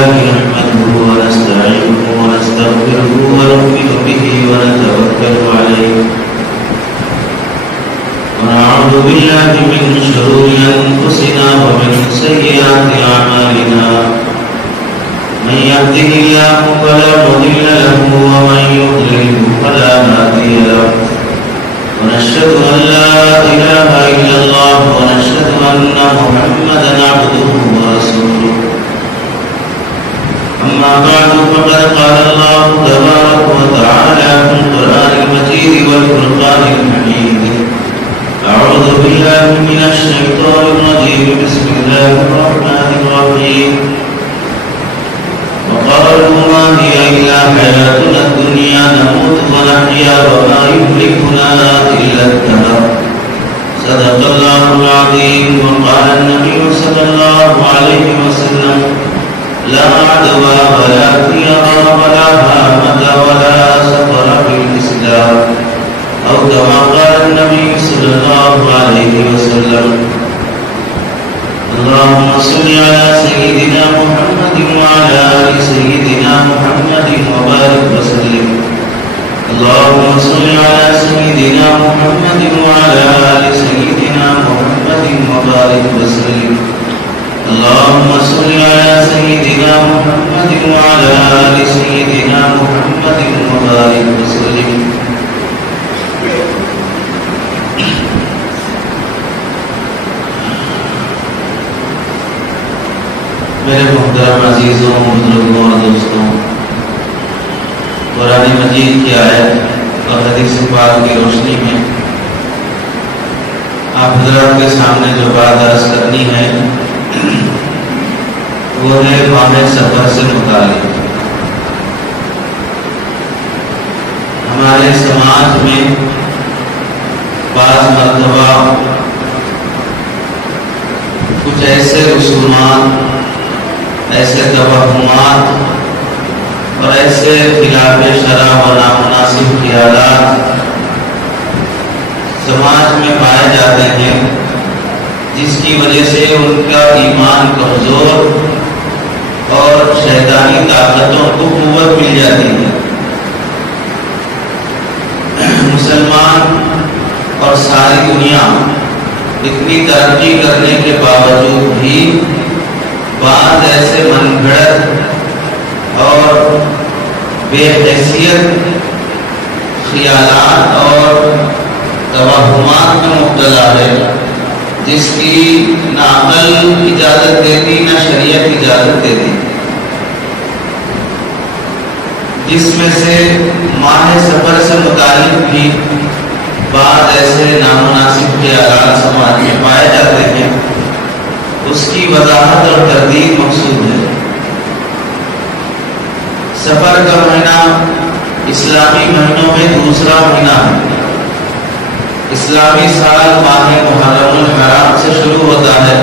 لله نحمده ونستعينه ونستغفره ونؤمن به ونتوكل عليه ونعوذ بالله من شرور أنفسنا ومن سيئات أعمالنا من يهده الله فلا مضل له ومن يضلل فلا هادي له ونشهد أن لا إله إلا الله ونشهد أن محمدا عبده ورسوله أما بعد فقد قال الله تبارك وتعالى في القرآن المجيد والفرقان الحميد أعوذ بالله من الشيطان الرجيم بسم الله الرحمن الرحيم وقالوا ما هي إلا حياتنا الدنيا نموت ونحيا وما يهلكنا إلا الدهر صدق الله العظيم وقال النبي صلى الله عليه وسلم لا عدوى ولا طيرا ولا هامة ولا سفر في الإسلام أو كما قال النبي صلى الله عليه وسلم اللهم صل على سيدنا محمد وعلى آل سيدنا محمد وبارك وسلم اللهم صل على سيدنا محمد وعلى آل سيدنا محمد وبارك وسلم اللهم صل على سيدنا محمد وعلى آل سيدنا محمد وبارك وسلم میرے محترم عزیزوں بزرگوں اور دوستوں، قرآن مجید کی آیت اور حدیث پاک کی روشنی میں آپ حضرات کے سامنے جو بات عرض کرنی ہے وہ ہے ماہ سفر سے متعلق۔ ہمارے سماج میں بعض مرتبہ کچھ ایسے رسومات، ایسے توہمات اور ایسے خلاف شرع و نامناسب خیالات سماج میں پائے جاتے ہیں جس کی وجہ سے ان کا ایمان کمزور اور شیطانی طاقتوں کو قوت مل جاتی ہے۔ مسلمان اور ساری دنیا اتنی ترقی کرنے کے باوجود بھی بعض ایسے من گھڑت اور بے حیثیت خیالات اور توہمات میں مبتلا ہے جس کی نہ عقل اجازت دیتی نہ شریعت اجازت دیتی، جس میں سے ماہ سفر سے متعلق بھی بعض ایسے نامناسب خیالات سماج میں پائے جاتے ہیں۔ اس کی وضاحت اور تردید مقصود ہے۔ سفر کا مہینہ اسلامی مہینوں میں دوسرا مہینہ ہے۔ اسلامی سال ماہ محرم الحرام سے شروع ہوتا ہے،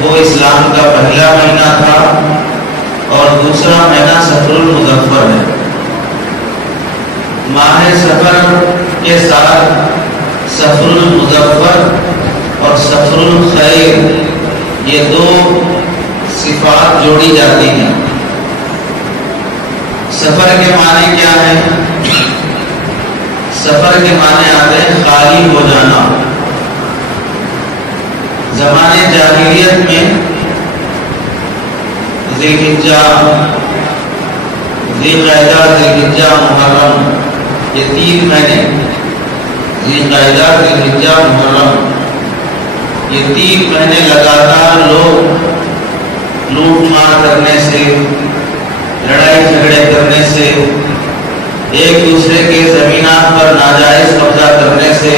وہ اسلام کا پہلا مہینہ تھا، اور دوسرا مہینہ سفر المظفر ہے۔ ماہ سفر کے ساتھ سفر المظفر اور سفر الخیر یہ دو صفات جوڑی جاتی ہیں۔ سفر کے معنی کیا ہے؟ سفر کے معنی آتے ہیں خالی ہو جانا۔ زمانے جاہلیت میں ذی قعدہ، ذی الحجہ، محرم، یہ تین مہینے، ذی قعدہ، ذی الحجہ، محرم، یہ تین مہینے لگاتار لوگ لوٹ مار کرنے سے، لڑائی جھگڑے کرنے سے، ایک دوسرے کے زمینات پر ناجائز قبضہ کرنے سے،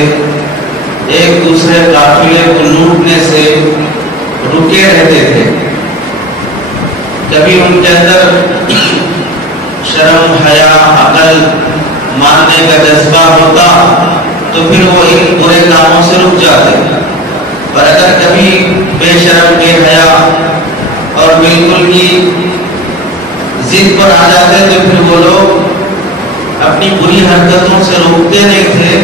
ایک دوسرے قافلے کو لوٹنے سے رکے رہتے تھے۔ کبھی ان کے اندر شرم، حیا، عقل ماننے کا جذبہ ہوتا تو پھر وہ ان برے کاموں سے رک جاتے، اور اگر کبھی بے شرم، بے حیا اور بالکل ہی ضد پر آ جاتے تو پھر وہ لوگ اپنی بری حرکتوں سے روکتے نہیں تھے،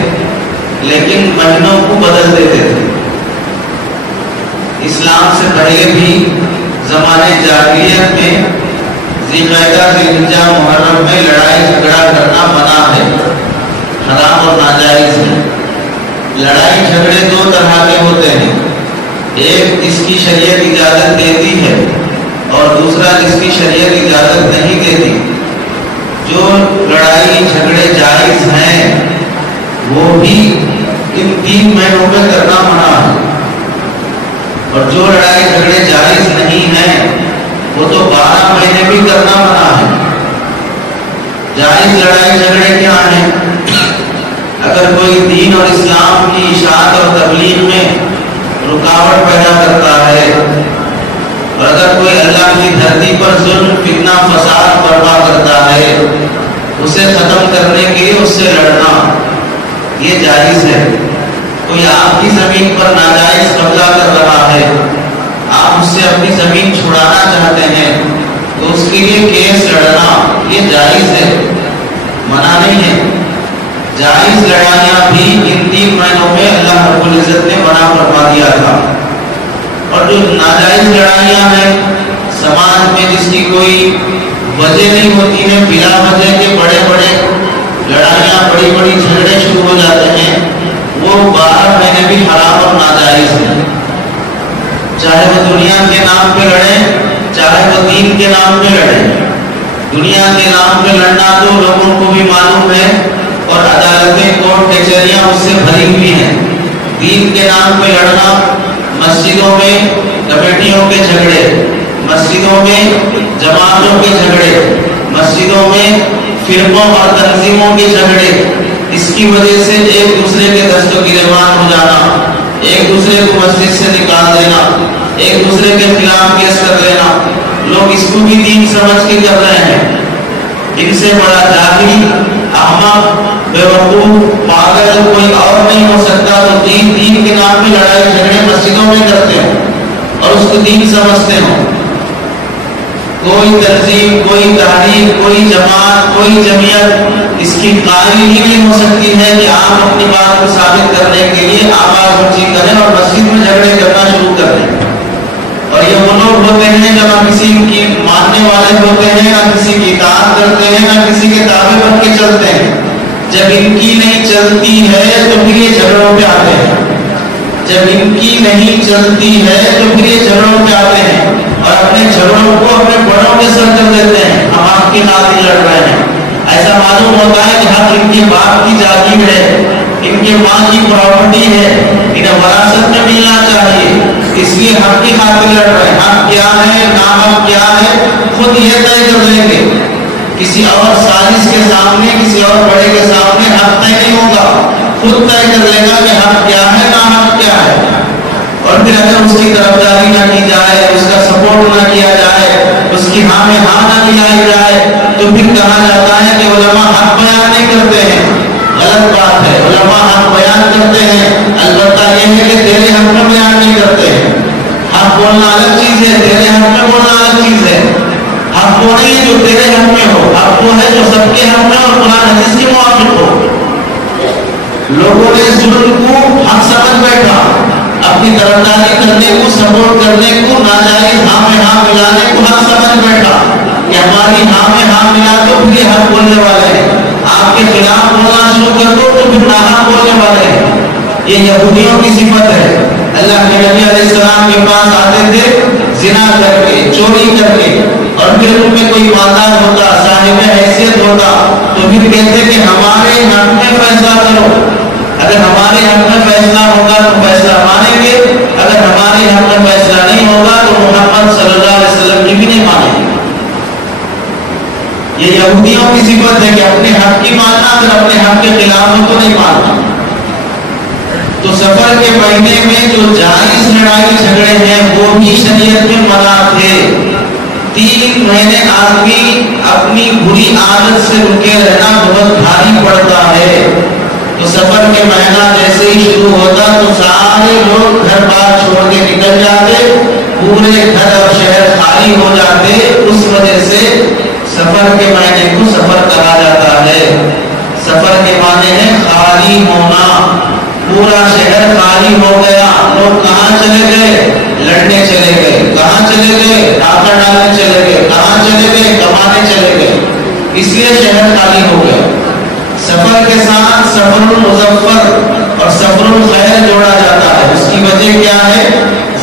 لیکن مہینوں کو بدل دیتے تھے۔ اسلام سے پہلے بھی زمانے جاہلیت میں ذی القعدہ ذی الحجہ محرم میں لڑائی جھگڑا کرنا منع ہے، حرام اور ناجائز ہے۔ لڑائی جھگڑے دو طرح کے ہوتے ہیں، ایک جس کی شریعت اجازت دیتی ہے اور دوسرا جس کی شریعت اجازت نہیں دیتی۔ جو لڑائی جھگڑے جائز ہیں وہ بھی ان 3 مہینوں میں کرنا منع ہے، اور جو لڑائی جھگڑے جائز نہیں ہیں وہ تو 12 مہینے بھی کرنا منع ہے۔ جائز لڑائی جھگڑے کیا ہیں؟ اگر کوئی دین اور اسلام کی اشاعت اور تبلیغ میں رکاوٹ پیدا کرتا ہے، اور اگر کوئی اللہ کی دھرتی پر ظلم فتنہ فساد برپا کرتا ہے، اسے ختم کرنے کے لیے اس سے لڑنا یہ جائز ہے۔ کوئی آپ کی زمین پر ناجائز قبضہ کر رہا ہے، آپ اس سے اپنی زمین چھڑانا چاہتے ہیں تو اس کے لیے کیس لڑنا یہ جائز ہے، منع نہیں ہے۔ جائز لڑائیاں بھی ان 3 مہینوں میں اللہ رب العزت نے منع فرما دیا تھا، اور جو ناجائز لڑائیاں ہیں سماج میں جس کی کوئی وجہ نہیں ہوتی ہے، بلا وجہ کے بڑے بڑے لڑائیاں بڑی بڑی جھگڑے شروع ہو جاتے ہیں، وہ 12 مہینے بھی حرام اور ناجائز ہیں۔ چاہے وہ دنیا کے نام پہ لڑیں، چاہے وہ دین کے نام پہ لڑیں۔ دنیا کے نام پہ لڑنا تو لوگوں کو بھی معلوم ہے، اور عدالتیں کورٹ کچہریاں اس سے بھری ہوئی ہیں۔ دین کے نام پہ لڑنا، مسجدوں میں کمیٹیوں کے جھگڑے، مسجدوں میں جماعتوں کے جھگڑے، مسجدوں میں فرقوں اور تنظیموں کے جھگڑے، اس کی وجہ سے ایک دوسرے کے دست و گریبان ہو جانا، ایک دوسرے کو مسجد سے نکال دینا، ایک دوسرے کے خلاف کیس کر لینا، لوگ اس کو بھی دین سمجھ کے کر رہے ہیں۔ ان سے بڑا جاہل، احمق، بیوقوف، پاگل کوئی اور نہیں ہو سکتا تو دین کے نام پہ لڑائی جھگڑے مسجدوں میں کرتے ہوں اور اس کو دین سمجھتے ہوں۔ کوئی تنظیم، کوئی تحریک، کوئی جماعت، کوئی جمعیت اس کی قائل ہی نہیں ہو سکتی ہے کہ آپ اپنی بات کو ثابت کرنے کے لیے آواز اونچی کریں اور مسجد میں جھگڑے کرنا شروع کر دیں۔ اور یہ وہ لوگ ہوتے ہیں جو نہ کسی کی ماننے والے ہوتے ہیں، نہ کسی کی اطاعت کرتے ہیں، نہ کسی کے تابع بن کے چلتے ہیں۔ جب ان کی نہیں چلتی ہے تو پھر یہ جھگڑوں پہ آتے ہیں، جب ان کی نہیں چلتی ہے تو پھر یہ جھگڑوں پہ آتے ہیں اور اپنے جھگڑوں کو اپنے بڑوں کے سر کر دیتے ہیں۔ ہم آپ کی خاطر لڑ رہے ہیں، ایسا معلوم ہوتا ہے کہ حق ان کے باپ کی جاگیر ہے، ان کے ماں کی پراپرٹی ہے، انہیں وراثت میں ملنا چاہیے، اس لیے حق کی خاطر لڑ رہے ہیں۔ حق کیا ہے، ناحق کیا ہے، خود یہ طے کر لیں گے۔ کسی اور سازش کے سامنے، کسی اور بڑے کے سامنے حق طے نہیں ہوگا، خود طے کر لے گا کہ حق کیا ہے، ناحق کیا ہے۔ اور پھر اگر اس کی طرفداری نہ کی جائے، اس کا سپورٹ نہ کیا جائے، اس کی ہاں میں ہاں نہ ملائی جائے تو پھر کہا جاتا ہے کہ علماء حق بیان نہیں کرتے ہیں۔ غلط بات ہے، علماء حق بیان کرتے ہیں، البتہ یہ ہے کہ تیرے حق میں بیان نہیں کرتے ہیں۔ حق بولنا الگ چیز ہے، تیرے حق میں بولنا الگ چیز ہے۔ حق وہ نہیں ہے جو تیرے حق میں ہو، حق وہ ہے جو سب کے حق میں اور قرآن حدیث کے موافق ہو۔ لوگوں نے ظلم کو حق سمجھ بیٹھا، اپنی طرفداری کرنے کو، سپورٹ کرنے کو، ناجائز ہاں میں ہاں ملانے کو حق سمجھ بیٹھا کہ ہماری ہاں میں ہاں ملا تو پھر یہ حق بولنے والے ہیں، آپ کے خلاف بولنا شروع کر دو تو پھر ناحق بولنے والے ہیں۔ یہ یہودیوں کی صفت ہے۔ اللہ کے نبی علیہ السلام کے پاس آتے تھے زنا کر کے، چوری کر کے، اور پھر ان میں کوئی مالدار ہوتا، صاحب حیثیت ہوتا تو پھر کہتے کہ ہمارے حق میں فیصلہ کرو، اگر ہمارے حق میں فیصلہ ہوگا تو فیصلہ مانیں گے، اگر ہمارے حق میں فیصلہ نہیں ہوگا تو محمد صلی اللہ علیہ وسلم کی بھی نہیں مانیں گے۔ یہ یہودیوں کی صفت ہے کہ اپنے حق کی ماننا، اگر اپنے حق کے خلاف ہو تو نہیں ماننا۔ تو سفر کے مہینے میں جو جائز لڑائی جھگڑے ہیں وہ بھی شریعت میں منع تھے۔ 3 مہینے آدمی اپنی بری عادت سے رکے رہنا بہت بھاری پڑتا ہے۔ تو سفر کے مہینہ جیسے ہی شروع ہوتا تو سارے لوگ گھر بار چھوڑ کے نکل جاتے، پورے گھر اور شہر خالی ہو جاتے۔ اس وجہ سے سفر کے مہینے کو سفر کہا جاتا ہے۔ سفر کے معنی ہے خالی ہونا، پورا شہر خالی ہو گیا، لوگ کہاں چلے گئے؟ لڑنے چلے گئے۔ کہاں چلے گئے؟ ڈاکہ ڈالنے چلے گئے. کہاں چلے گئے؟ کمانے چلے گئے. اس لیے شہر خالی ہو گیا. سفر کے ساتھ سفر المظفر اور سفر الخیر جوڑا جاتا ہے. اس کی وجہ کیا ہے؟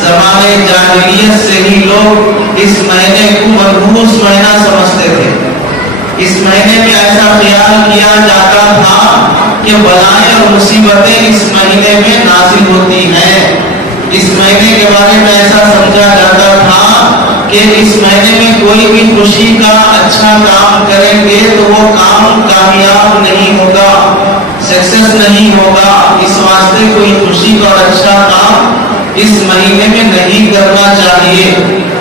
زمانے جاہلیت سے ہی لوگ اس مہینے کو منحوس مہینہ سمجھتے تھے. اس مہینے میں ایسا خیال کیا جاتا تھا کہ بلائیں اور مصیبتیں اس مہینے میں نازل ہوتی ہیں. اس مہینے کے بارے میں ایسا سمجھا جاتا تھا کہ اس مہینے میں کوئی بھی خوشی کا اچھا کام کریں گے تو وہ کام کامیاب نہیں ہوگا, سکسیس نہیں ہوگا. اس واسطے کوئی خوشی کا اور اچھا کام اس مہینے میں نہیں کرنا چاہیے.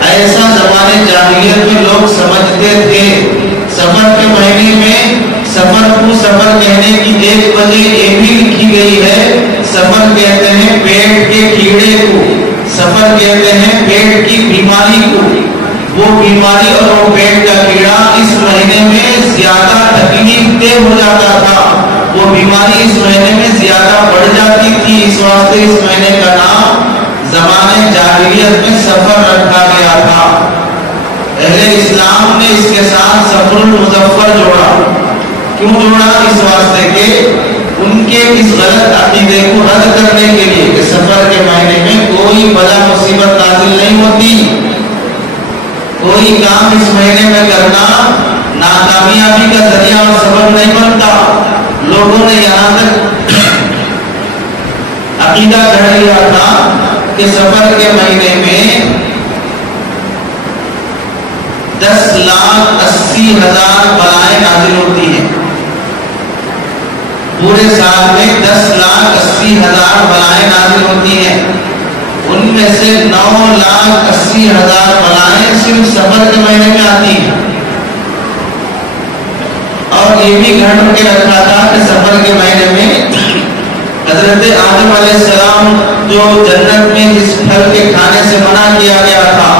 ایسا زمانے جاہلیت میں لوگ سمجھتے تھے. سفر کے مہینے میں سفر کو سفر کہنے کی ایک وجہ یہ بھی لکھی گئی ہے. سفر کہتے ہیں پیٹ کے کیڑے کو, سفر کہتے ہیں پیٹ کی بیماری کو. وہ بیماری اور وہ پیٹ کا کیڑا اس مہینے میں زیادہ تکلیف دہ ہو جاتا تھا. وہ بیماری اس مہینے میں زیادہ بڑھ جاتی تھی. اس واسطے اس مہینے کا نام زمانے جاہلیت میں سفر رکھا گیا تھا. اہل اسلام نے اس کے ساتھ سفر المظفر جوڑا. کیوں جوڑا؟ اس واسطے کہ ان کے اس غلط عقیدے کو رد کرنے کے لیے کہ سفر کے مہینے میں کوئی بلا مصیبت نازل نہیں ہوتی. کوئی کام اس مہینے میں کرنا ناکامیابی کا ذریعہ اور سبب نہیں بنتا. لوگوں نے یہاں تک عقیدہ گڑھ لیا تھا کہ سفر کے مہینے میں 10,80,000 بلائیں نازل ہوتی ہیں. پورے سال میں 10,80,000 بلائیں نازل ہوتی ہیں. ان میں سے 9,80,000 بلائیں صرف سفر کے مہینے میں آتی ہیں. اور یہ بھی گھڑ کے رکھا تھا کہ سفر کے مہینے میں حضرت آدم علیہ السلام جو جنت میں جس پھل کے کھانے سے منع کیا گیا تھا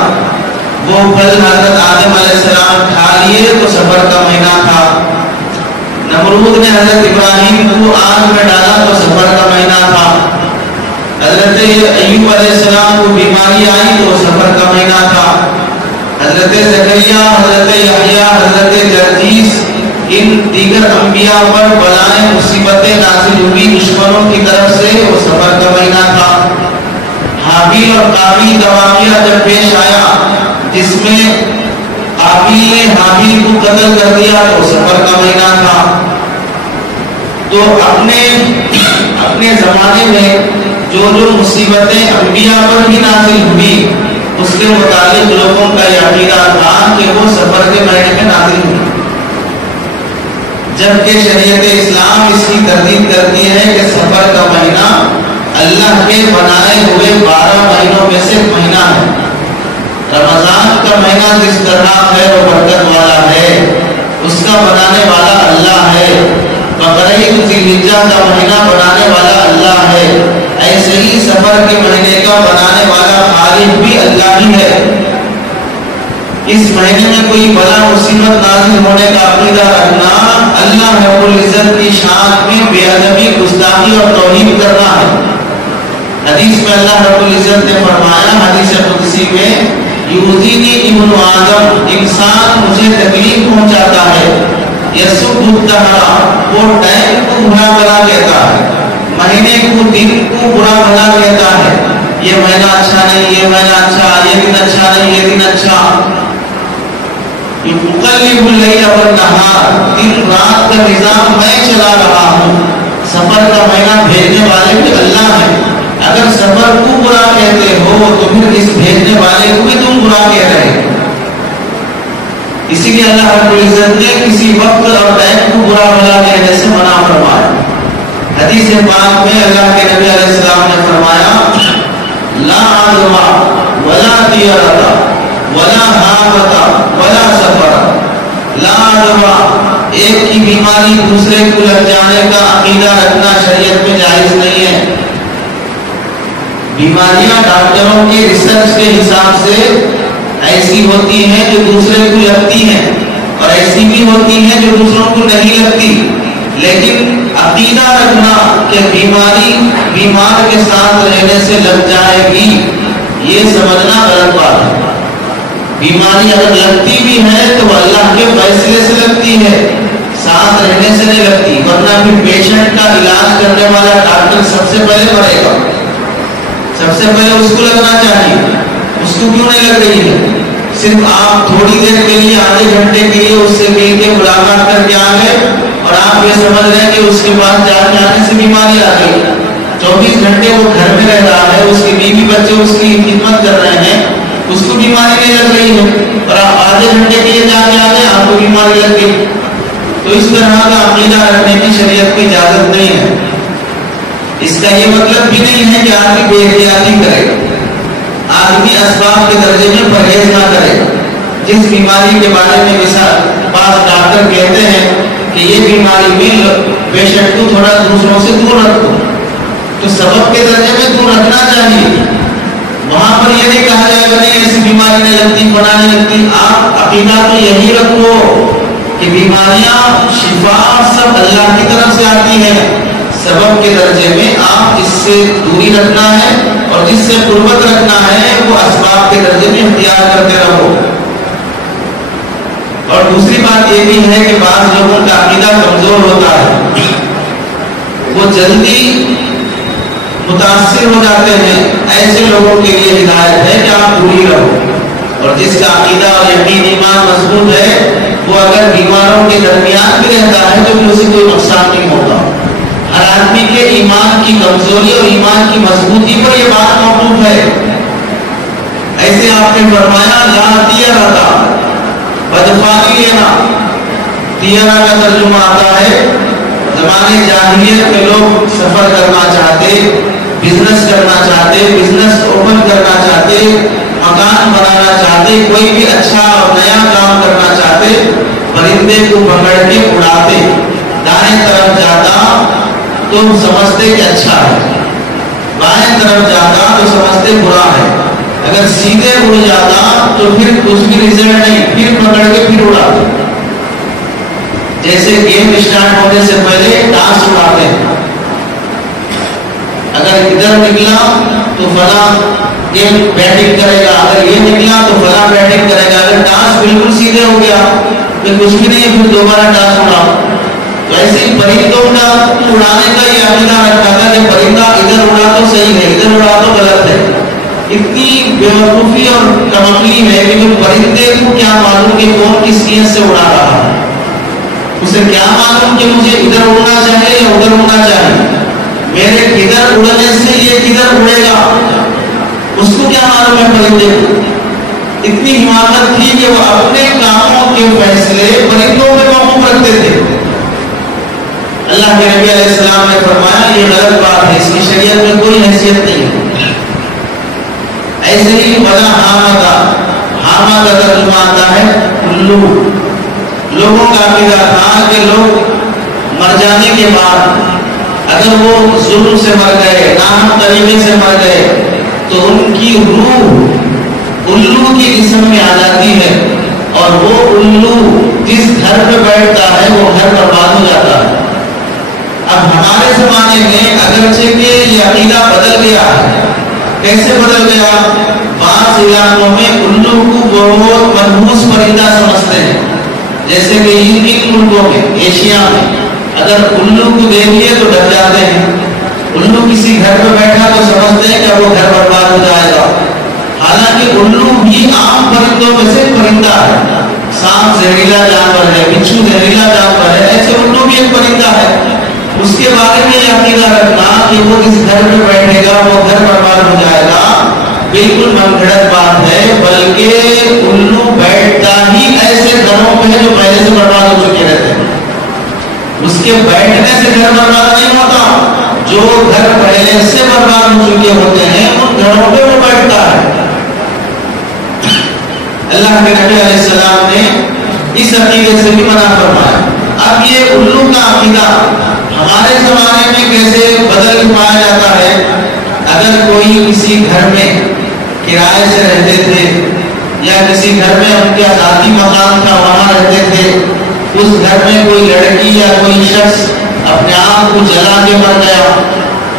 وہ پھل حضرت آدم علیہ السلام کھا لیے تو سفر کا مہینہ تھا. نمرود نے حضرت ابراہیم کو آگ میں ڈالا تو سفر کا مہینہ تھا. حضرت ایوب علیہ السلام کو بیماری آئی تو سفر کا مہینہ تھا. حضرت زکریا, حضرت یحییٰ, حضرت جرجیس, ان دیگر انبیاء پر بلائیں مصیبتیں نازل ہوئی دشمنوں کی طرف سے, وہ سفر کا مہینہ تھا. حابیل اور قابیل کا واقعہ جب پیش آیا جس میں قابیل نے حابیل کو قتل کر دیا تو سفر کا مہینہ تھا. تو اپنے زمانے میں جو مصیبتیں انبیاء پر بھی نازل ہوئی اس کے متعلق لوگوں کا یہ عقیدہ تھا کہ وہ سفر کے مہینے میں نازل ہوئی. جبکہ شریعت اسلام اس کی تردید کرتی ہے کہ سفر کا مہینہ اللہ کے بنائے ہوئے 12 مہینوں میں سے مہینہ ہے. رمضان کا مہینہ جس طرح خیر و برکت والا ہے اس کا بنانے والا اللہ ہے. بقرعید ذی الحجہ کا مہینہ بنانے والا اللہ ہے. ایسے ہی سفر کے مہینے کا بنانے والا خالق بھی اللہ ہی ہے. اس مہینے میں کوئی بلا مصیبت نازل ہونے کا عقیدہ رکھنا اللہ رب العزت کی شان میں بے ادبی, گستاخی اور توہین کرنا ہے. حدیث میں اللہ رب العزت نے فرمایا, حدیث قدسی میں, یؤذینی ابن آدم, انسان مجھے تکلیف پہنچاتا ہے. یسب الدہر, وہ ٹائم کو برا بھلا کہتا ہے, مہینے کو دن کو برا بھلا کہتا ہے. یہ مہینہ اچھا نہیں, یہ مہینہ اچھا, یہ دن اچھا نہیں, یہ دن اچھا. یقلب اللیل والنہار, دن رات کا نظام میں چلا رہا ہوں. سفر کا مہینہ بھیجنے والے بھی اللہ ہے. اگر سفر کو برا کہتے ہو تو پھر اس بھیجنے والے کو بھی تم برا کہہ رہے ہو. اسی لیے اللہ رب العزت نے کسی وقت اور ٹائم کو برا بھلا کہنے سے منع فرمایا. حدیث پاک میں اللہ کے نبی علیہ السلام نے فرمایا, لا عدوى ولا طیرۃ ولا حامۃ ولا سفر. لا عدوى, ایک کی بیماری دوسرے کو لگ جانے کا عقیدہ رکھنا شریعت میں جائز نہیں ہے. بیماریاں ڈاکٹروں کے ریسرچ کے حساب سے ایسی ہوتی ہیں جو دوسرے کو لگتی ہیں اور ایسی بھی ہوتی ہیں جو دوسروں کو نہیں لگتی. لیکن عقیدہ رکھنا کہ بیماری بیمار کے ساتھ رہنے سے لگ جائے گی, یہ سمجھنا غلط بات ہے. بیماری اگر لگتی بھی ہے تو وہ اللہ کے فیصلے سے لگتی ہے، ساتھ رہنے سے نہیں لگتی، ورنہ پھر پیشنٹ کا علاج کرنے والا ڈاکٹر سب سے پہلے مرے گا، سب سے پہلے اس کو لگنا چاہیے، اس کو کیوں نہیں لگ رہی ہے؟ صرف آپ تھوڑی دیر کے لیے آدھے گھنٹے کے لیے اس سے مل کے ملاقات کر کے آ گئے اور آپ یہ سمجھ رہے ہیں کہ اس کے پاس جانے سے بیماری آ گئی، 24 گھنٹے وہ گھر میں رہ رہا ہے، اس کی بیوی بچے اس کی خدمت کر رہے ہیں، اس کو بیماری نہیں لگ رہی ہے، اور آپ آدھے گھنٹے کے لیے جا کے آ گئے آپ کو بیماری لگ گئی۔ تو اس طرح کا عقیدہ رکھنے کی شریعت کی اجازت نہیں ہے۔ اس کا یہ مطلب بھی نہیں ہے کہ آدمی بے احتیاطی کرے، آدمی اسباب کے درجے میں پرہیز نہ کرے۔ جس بیماری کے بارے میں بعض ڈاکٹر کہتے ہیں کہ یہ بیماری میں پیشنٹ کو تھوڑا دوسروں سے دور رکھو، تو سبب کے درجے میں دور رکھنا چاہیے، وہاں پر یہ نہیں کہا جائے گا نہیں ایسی بیماری نہیں لگتی، فلاں نہیں لگتی۔ آپ عقیدہ تو یہی رکھو کہ بیماریاں شفا سب اللہ کی طرف سے آتی ہیں، سبب کے درجے میں آپ اس سے دوری رکھنا ہے اور جس سے قربت رکھنا ہے وہ اسباب کے درجے میں اختیار کرتے رہو۔ اور دوسری بات یہ بھی ہے کہ بعض لوگوں کا عقیدہ کمزور ہوتا ہے، وہ جلدی متاثر ہو جاتے ہیں، ایسے لوگوں کے لیے ہدایت ہے کہ آپ دوری رہو، اور جس کا عقیدہ اور یقین ایمان مضبوط ہے وہ اگر بیماروں کے درمیان بھی رہتا ہے تو بھی اسے کوئی نقصان نہیں ہوتا۔ ہر آدمی کے ایمان کی کمزوری اور ایمان کی مضبوطی پر یہ بات موقوف ہے۔ ایسے آپ نے فرمایا لا تیرہ بدفانی لینا، تیرہ کا ترجمہ آتا ہے زمانے جاہلیت میں لوگ سفر کرنا چاہتے، بزنس کرنا چاہتے، بزنس اوپن کرنا چاہتے، مکان بنانا چاہتے، کوئی بھی اچھا اور نیا کام کرنا چاہتے، پرندے کو پکڑ کے اڑاتے، دائیں طرف جاتا تو سمجھتے کہ اچھا ہے، بائیں طرف جاتا تو سمجھتے برا ہے، اگر سیدھے اڑ جاتا تو پھر کچھ بھی رزلٹ نہیں، پھر پکڑ کے پھر اڑاتے۔ جیسے گیم اسٹارٹ ہونے سے پہلے ٹاس اڑاتے ہیں، اگر ادھر نکلا تو فلاں گیم بیٹنگ کرے گا، اگر یہ نکلا تو فلاں بیٹنگ کرے گا، اگر ٹاس بالکل سیدھے ہو گیا تو کچھ بھی نہیں، پھر دوبارہ ٹاس اڑاؤ۔ ویسے ہی پرندوں کا اڑانے کا یہ عقیدہ رکھا تھا کہ پرندہ ادھر اڑا تو صحیح ہے، ادھر اڑا تو غلط ہے۔ اتنی بیوقوفی اور کمعقلی ہے کہ پرندے کو کیا معلوم کہ کون کس نیت سے اڑا رہا ہے، اسے کیا معلوم کہ مجھے ادھر اڑنا چاہیے یا ادھر اڑنا چاہیے، میرے کدھر اڑنے سے یہ کدھر اڑے گا، اس کو کیا معلوم ہے پرندے کو۔ اتنی حماقت تھی کہ وہ اپنے کاموں کے فیصلے پرندوں میں موقوف رکھتے تھے۔ اللہ کے نبی علیہ السلام نے فرمایا یہ غلط بات ہے، اس کی شریعت میں کوئی حیثیت نہیں ہے۔ ایسے ہی ولا حامدہ، حامدہ کا ترجمہ آتا ہے الو۔ لوگوں کا عقیدہ تھا کہ لوگ مر جانے کے بعد اگر وہ ظلم سے مر گئے، ناحق طریقے سے مر گئے تو ان کی روح الو کی جسم میں آ جاتی ہے، اور وہ الو جس گھر پہ بیٹھتا ہے وہ گھر برباد ہو جاتا ہے۔ اب ہمارے زمانے میں اگرچہ کہ یہ عقیدہ بدل گیا ہے، کیسے بدل گیا؟ بعض علاقوں میں الو کو بہت منحوس پرندہ سمجھتے ہیں، جیسے کہ ان ملکوں میں، ایشیا میں اگر الو کو دیکھیے تو ڈر جاتے ہیں۔ الو کسی گھر پہ بیٹھا تو سمجھتے ہیں کہ وہ گھر برباد ہو جائے گا، حالانکہ الو بھی عام پرندوں میں سے پرندہ ہے۔ سانپ زہریلا جانور ہے، بچھو زہریلا جانور ہے، ایسے الو بھی ایک پرندہ ہے۔ اس کے بارے میں یہ عقیدہ رکھنا کہ وہ جس گھر پہ بیٹھے گا وہ گھر برباد ہو جائے گا، بالکل من گھڑت بات ہے، بلکہ الو بیٹھتا ہی ایسے گھروں پہ جو پہلے سے برباد ہو چکے رہتے ہیں۔ اس کے بیٹھنے سے گھر برباد نہیں ہوتا، جو گھر پہلے سے برباد ہو چکے ہوتے ہیں ان گھروں پہ وہ بیٹھتا ہے۔ اللہ کے نبی علیہ السلام نے اس عقیدے سے بھی منع فرمایا۔ اب یہ الو کا عقیدہ ہمارے زمانے میں کیسے بدل پایا جاتا ہے؟ اگر کوئی کسی گھر میں کرائے سے رہتے تھے یا کسی گھر میں ان کا ذاتی مکان تھا وہاں رہتے تھے، اس گھر میں کوئی لڑکی یا کوئی شخص اپنے آپ کو جلا کے مر گیا،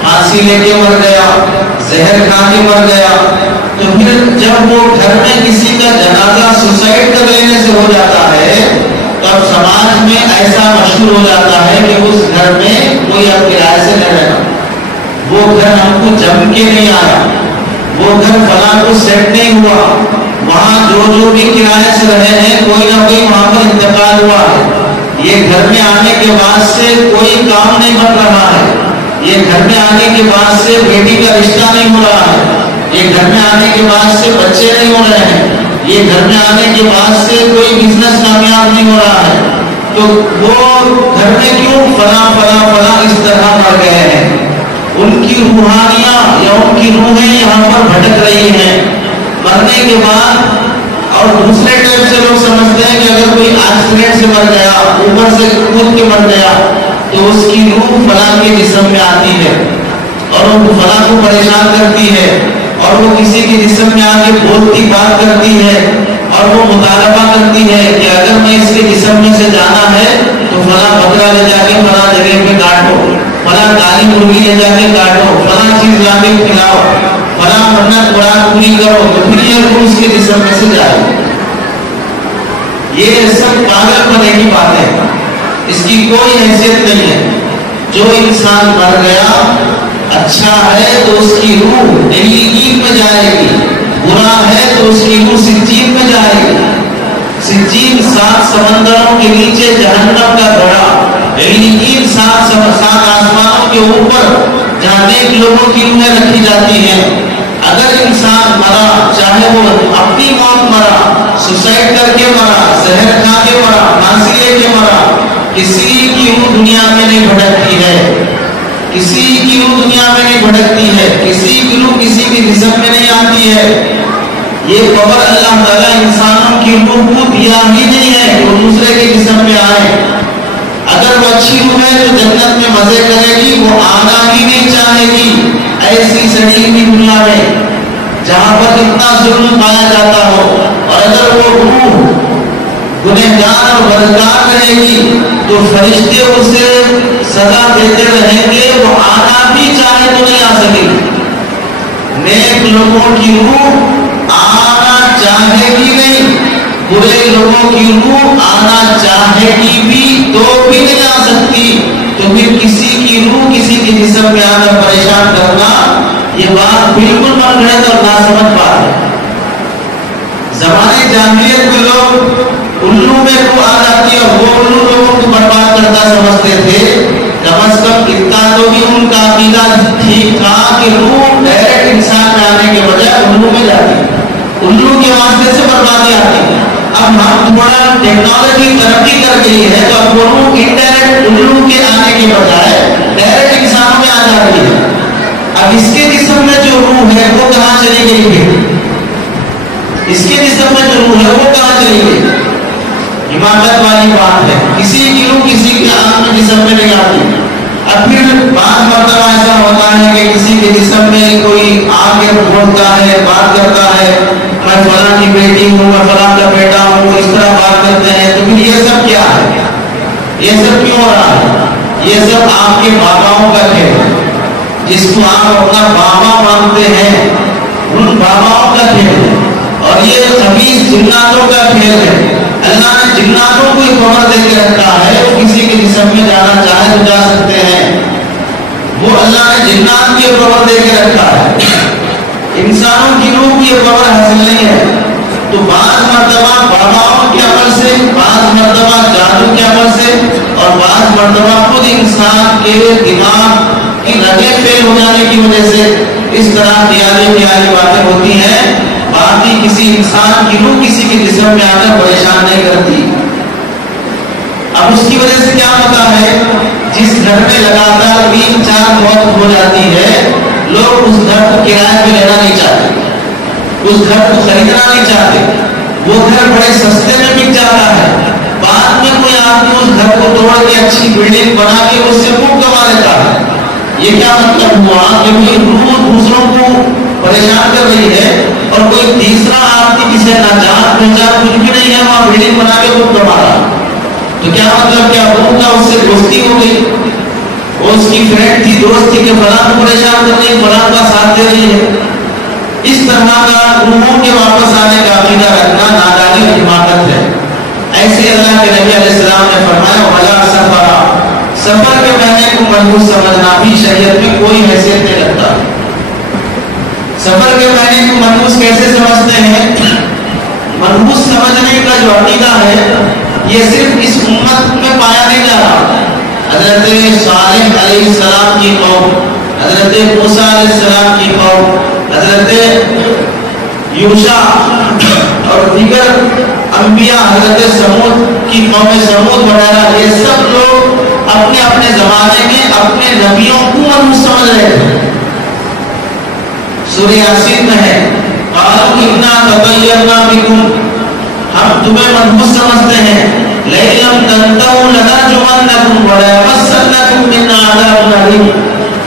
پھانسی لے کے مر گیا، زہر کھا کے مر گیا، تو پھر جب وہ گھر میں کسی کا جنازہ سوسائڈ کر لینے سے ہو جاتا ہے تو اب سماج میں ایسا مشہور ہو جاتا ہے کہ اس گھر میں کوئی اب کرائے سے نہیں رہنا، وہ گھر ہم کو جم کے نہیں آیا، وہ گھر فلاں کو سیٹ نہیں ہوا، وہاں جو بھی کرائے سے رہے ہیں کوئی نہ کوئی وہاں پر انتقال ہوا ہے، یہ گھر میں آنے کے بعد سے کوئی کام نہیں بن رہا ہے، یہ گھر میں آنے کے بعد سے بیٹی کا رشتہ نہیں ہو رہا ہے، یہ گھر میں آنے کے بعد سے بچے نہیں ہو رہے ہیں، یہ گھر میں آنے کے بعد سے کوئی بزنس کامیاب نہیں ہو رہا ہے، تو وہ گھر میں کیوں فلاں اس طرح مر گئے ہیں، ان کی روحانیاں یا ان کی روحیں یہاں پر بھٹک رہی ہیں۔ مرنے کے بعد اور دوسرے ٹائپ سے لوگ سمجھتے ہیں کہ اگر کوئی ایکسیڈنٹ سے مر گیا، اوپر سے کود کے مر گیا تو اس کی روح فلاں کے جسم میں آتی ہے اور وہ فلاں کو پریشان کرتی ہے اور وہ کسی کے جسم میں آ کے بولتی بات کرتی ہے اور وہ مطالبہ کرتی ہے کہ اگر میں اس کے جسم میں سے جانا ہے تو فلاں بکرا لے جا کے فلاں جگہ پہ کاٹو، فلاں کالی مرغی لے جا کے کاٹو، فلاں چیز لا کے کھلاؤ، فلاں منت قرآن پوری کرو، تو پھر یہ روح اس کے جسم میں سے جائے۔ یہ سب پاگل پنے کی بات ہے، اس کی کوئی حیثیت نہیں ہے۔ جو انسان مر گیا اچھا ہے تو اس کی روح علیین میں جائے گی، برا ہے تو اس کی روح سجین میں جائے گی۔ سجین 7 سمندروں کے نیچے جہنم کا گڑھا، علیین 7 آسمانوں کے اوپر جہاں نیک لوگوں کی روحیں رکھی جاتی ہیں۔ اگر انسان مرا، چاہے وہ اپنی موت مرا، سوسائڈ کر کے مرا، زہر کھا کے مرا، پھانسی لے کے مرا، کسی کی روح دنیا میں نہیں بھٹکتی ہے، کسی کی روح دنیا میں نہیں بھٹکتی ہے، کسی کی روح کسی کے جسم میں نہیں آتی ہے۔ یہ خبر اللہ تعالیٰ انسانوں کی روح کو دیا ہی نہیں ہے کہ وہ دوسرے کے جسم میں آئے۔ اگر وہ اچھی روح ہے تو جنت میں مزے کرے گی، وہ آنا ہی نہیں چاہے گی ایسی سڑی ہوئی دنیا میں جہاں پر اتنا ظلم پایا جاتا ہو، اور اگر وہ روح گنہگار اور بدکار رہے گی تو فرشتے اسے سزا دیتے رہیں گے، وہ آنا بھی چاہے تو نہیں آ سکے گی۔ نیک لوگوں کی روح آنا چاہے گی نہیں، برے لوگوں کی روح آنا چاہے گی بھی تو بھی نہیں آ سکتی، تو پھر کسی کی روح کسی کے جسم میں آ کر پریشان کرنا یہ بات بالکل من گھڑت اور ناسمجھ بات ہے۔ زمانے جاہلیت میں لوگ الو میں کو آ جاتی ہے، وہ الو لوگوں کو برباد کرتا سمجھتے تھے، کم از کم اتنا تو بھی ان کا عقیدہ ٹھیک تھا کہ روح ڈائریکٹ انسان میں آنے کے بجائے الو میں جاتی، الو کے واسطے سے بربادی آتی۔ اب ہم تھوڑا ٹیکنالوجی ترقی کر گئی ہے تو اب وہ روح انڈائریکٹ الو کے آنے کے بجائے ڈائریکٹ انسانوں میں آ جاتی ہے۔ اب اس کے جسم میں جو روح ہے وہ کہاں چلی گئی پھر؟ اس کے جسم میں جو روح ہے وہ کہاں چلی گئی؟ حماقت والی بات ہے، کسی کی روح کسی کے آنکھ میں جسم میں نہیں آتی۔ اب پھر بعض مرتبہ ایسا ہوتا ہے کہ کسی کے جسم میں کوئی آ کے بولتا ہے، بات کرتا ہے، میں فلاں کی بیٹی ہوں، میں فلاں کا بیٹا ہوں، اس طرح بات کرتے ہیں، تو پھر یہ سب کیا ہے؟ یہ سب کیوں ہو رہا ہے؟ یہ سب آپ کے باباؤں کا کھیل ہے، جس کو آپ اپنا بابا مانتے ہیں، ان باباؤں کا کھیل ہے، اور یہ خبیث جناتوں کا کھیل ہے۔ اللہ نے جناتوں کو ایک پاور دے کے رکھا ہے، وہ کسی کے جسم میں جانا چاہے تو جا سکتے ہیں، وہ اللہ نے جنات کی پاور دے کے رکھا ہے، انسانوں کی روح کی پاور حاصل نہیں ہے۔ تو بعض مرتبہ باباؤں کے عمل سے، بعض مرتبہ جادو کے عمل سے، اور بعض مرتبہ خود انسان کے دماغ کی رگیں فیل ہو جانے کی وجہ سے اس طرح خیالی باتیں ہوتی ہیں۔ باقی کسی انسان کی روح کسی کے جسم میں آ کر پریشان نہیں کرتی۔ اب اس کی وجہ سے کیا ہوتا ہے، جس گھر میں لگاتار 3-4 موت ہو جاتی ہے، لوگ اس گھر کو کرایہ پہ لینا نہیں چاہتے، اس گھر کو خریدنا نہیں چاہتے، وہ گھر بڑے سستے میں بک جاتا ہے، بعد میں کوئی آدمی اس گھر کو توڑ کے اچھی بلڈنگ بنا کے اس سے خوب کما لیتا ہے۔ یہ کیا مطلب ہوا کہ روح دوسروں کو پریشان کر رہی ہے اور کوئی تیسرا آدمی جسے نہ جان پہچان کچھ بھی نہیں ہے وہاں بلڈنگ بنا کے خوب کما رہا، تو کیا مطلب کیا روح کا اس سے دوستی ہو گئی، وہ اس کی فرینڈ تھی، دوست تھی کہ فلاں کو پریشان کر رہی ہے، فلاں کا ساتھ دے رہی ہے۔ اس طرح کا روحوں کے واپس آنے کا عقیدہ رکھنا ساری حماقت ہے. ایسے اللہ کے نبی علیہ السلام نے فرمایا ولا سفر، سفر کے مہینے کو منحوس سمجھنا بھی شریعت میں کوئی حیثیت نہیں رکھتا. سفر کے مہینے کو منحوس کیسے سمجھتے ہیں؟ منحوس سمجھنے کا جو عقیدہ ہے یہ صرف اس امت میں پایا نہیں جا رہا. حضرت صالح علیہ السلام کی قوم، حضرت موسیٰ علیہ السلام کی قوم، حضرت یوشع اور دیگر انبیاء، حضرت سمود کی قوم سمود وغیرہ، یہ سب لوگ اپنے اپنے زمانے میں اپنے نبیوں کو منحوس سمجھ رہے تھے. سورہ یاسین میں ہے قالوا انا تطیرنا بکم، ہم تمہیں منحوس سمجھتے ہیں. لئن لم تنتهوا لنرجمنکم وليمسنکم منا عذاب الیم،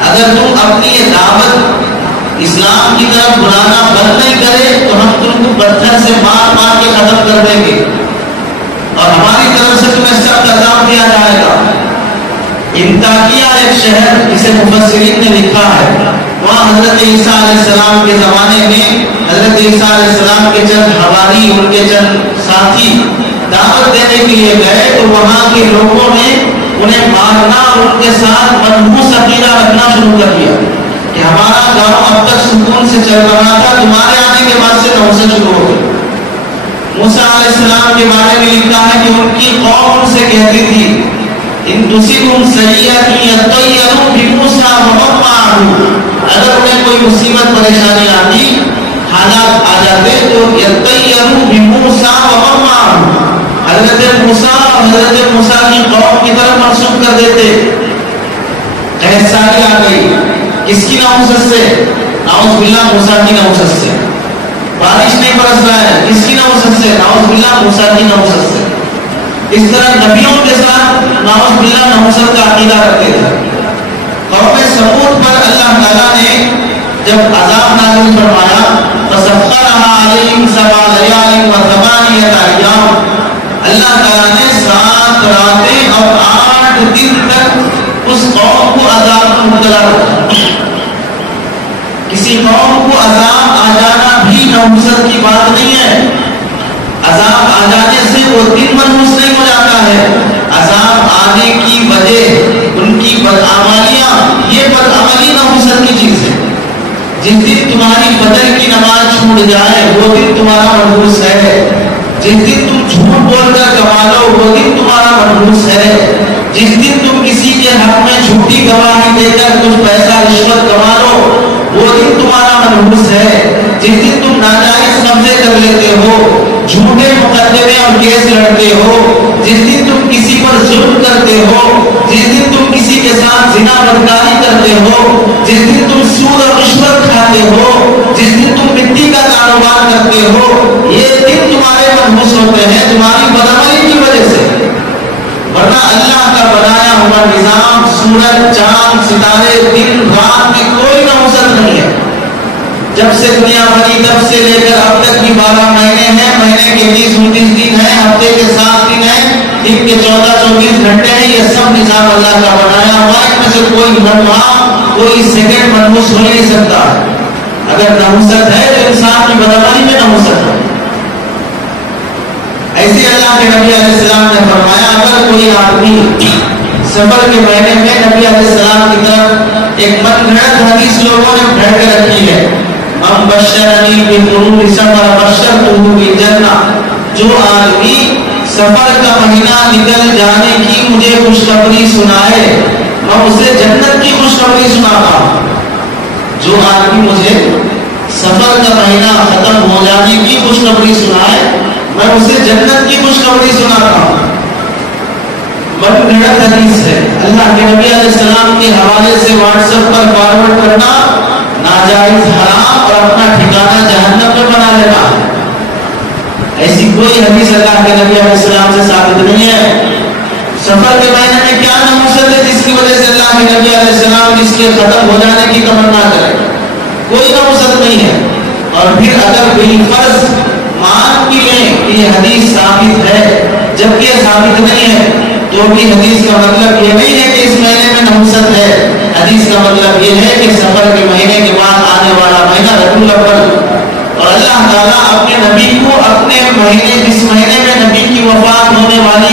اگر تم اپنی یہ دعوت اسلام کی طرف بلانا بند نہیں کرے تو ہم تم کو پتھر سے مار مار کے ختم کر دیں گے اور ہماری طرف سے تمہیں سخت عذاب دیا جائے گا. انطاکیہ ایک شہر جسے مفسرین نے لکھا ہے، وہاں حضرت عیسیٰ علیہ السلام کے زمانے میں حضرت عیسیٰ علیہ السلام کے چند حواری، ان کے چند ساتھی دعوت دینے کے لیے گئے تو وہاں کے لوگوں نے انہیں مارنا اور ان کے ساتھ منحوس عقیدہ رکھنا شروع کر دیا کہ ہمارا گاؤں اب تک سکون سے چل رہا تھا، تمہارے آنے کے بعد سے نحوست شروع ہو گئی. موسیٰ علیہ السلام کے بارے میں لکھا ہے کہ ان کی قوم ان سے کہتی تھی ان تصبهم سیئۃ یطیروا بموسیٰ ومن معہ، اگر انہیں کوئی مصیبت پریشانی آتی، حالات آ جاتے تو یطیروا بموسیٰ ومن معہ، حضرت موسیٰ اور حضرت موسیٰ کی قوم کی طرف منسوب کر دیتے. احسانی آ گئی کس کی نحوست سے؟ نعوذ باللہ موسیٰ کی نحوست سے. بارش نہیں برس رہا ہے کس کی نحوست سے؟ نعوذ باللہ موسیٰ کی نحوست سے. اس طرح نبیوں کے ساتھ نعوذ باللہ نحوست کا عقیدہ رکھتے تھے. قوم سمود پر اللہ تعالیٰ نے جب عذاب نازل فرمایا فسخرها علیہم 7 لیال و 8 ایام، اللہ تعالیٰ نے 7 راتیں اور 8 دن تک اس قوم کو عذاب میں مبتلا رکھا. کسی قوم کو عذاب آ جانا بھی نحوست کی بات نہیں ہے. عذاب آ جانے سے وہ دن منحوس نہیں ہو جاتا ہے. عذاب آنے کی وجہ ان کی بدعمالیاں، یہ بدعملی نحوست کی چیز ہے. جس دن تمہاری فجر کی نماز چھوٹ جائے وہ دن تمہارا منحوس ہے. جس دن تم جھوٹ بول کر کما لو وہ دن تمہارا منحوس ہے. جس دن تم کسی کے حق میں جھوٹی گواہی دے کر کچھ پیسہ رشوت کما لو وہ دن تمہارا منحوس ہے. جس دن تم ناجائز قبضے کر لیتے ہو، جھوٹے مقدمے اور کیس لڑتے ہو، جس دن تم کسی پر ظلم کرتے ہو، جس دن تم کسی کے ساتھ زنا بدکاری کرتے ہو، جس دن تم سود اور رشوت کھاتے ہو، جس دن تم مٹی کا کاروبار کرتے ہو، یہ دن تمہارے منحوس ہوتے ہیں تمہاری بدعملی کی وجہ سے. ورنہ اللہ کا بنایا ہوا نظام، سورج چاند ستارے دن رات میں کوئی نحوست نہیں ہے. جب سے دنیا بنی تب سے لے کر اب تک کی 12 مہینے ہیں، مہینے کے 30-29 دن ہیں، ہفتے کے 7 دن ہیں، دن کے 14-24 گھنٹے ہیں. یہ سب نظام اللہ کا بنایا ہوا ہے. ان میں سے کوئی لمحہ کوئی سیکنڈ منحوس ہو نہیں سکتا. اگر نحوست ہے تو انسان کی بدعملی میں نحوست ہے. ایسے اللہ کے نبی علیہ السلام نے فرمایا اگر کوئی آدمی سفر کے مہینے میں نبی علیہ السلام کی طرف ایک من گھڑت حدیث لوگوں نے گھڑ کے رکھی ہے، من بشرنی بمرور سفر بشرتہ بالجنہ، جو آدمی سفر کا مہینہ نکل جانے کی مجھے خوشخبری سنائے میں اسے جنت کی خوشخبری سناتا ہوں. جو آدمی مجھے سفر کا مہینہ ختم ہو جانے کی خوشخبری سنائے میں اسے جنت کی خوشخبری سناتا ہوں. من گھڑت حدیث ہے. اللہ کے نبی علیہ السلام کے حوالے سے واٹس ایپ پر فارورڈ کرنا ناجائز حرام اور اپنا ٹھکانہ جہنم میں بنا لینا. ایسی کوئی حدیث اللہ کے نبی علیہ السلام سے ثابت نہیں ہے. سفر کے مہینے میں کیا نحوست ہے جس کی وجہ سے اللہ کے نبی علیہ السلام اس کے ختم ہو جانے کی تمنا کرے؟ کوئی نحوست نہیں ہے. اور پھر اگر بالفرض مان بھی لیں کہ یہ حدیث ثابت ہے جبکہ یہ ثابت نہیں ہے تو بھی حدیث کا مطلب یہ نہیں ہے کہ اس مہینے میں نحوست ہے. حدیث کا مطلب یہ ہے کہ سفر کے مہینے کے بعد آنے والا مہینہ ربیع الاول، اور اللہ تعالیٰ اپنے نبی کو اپنے مہینے جس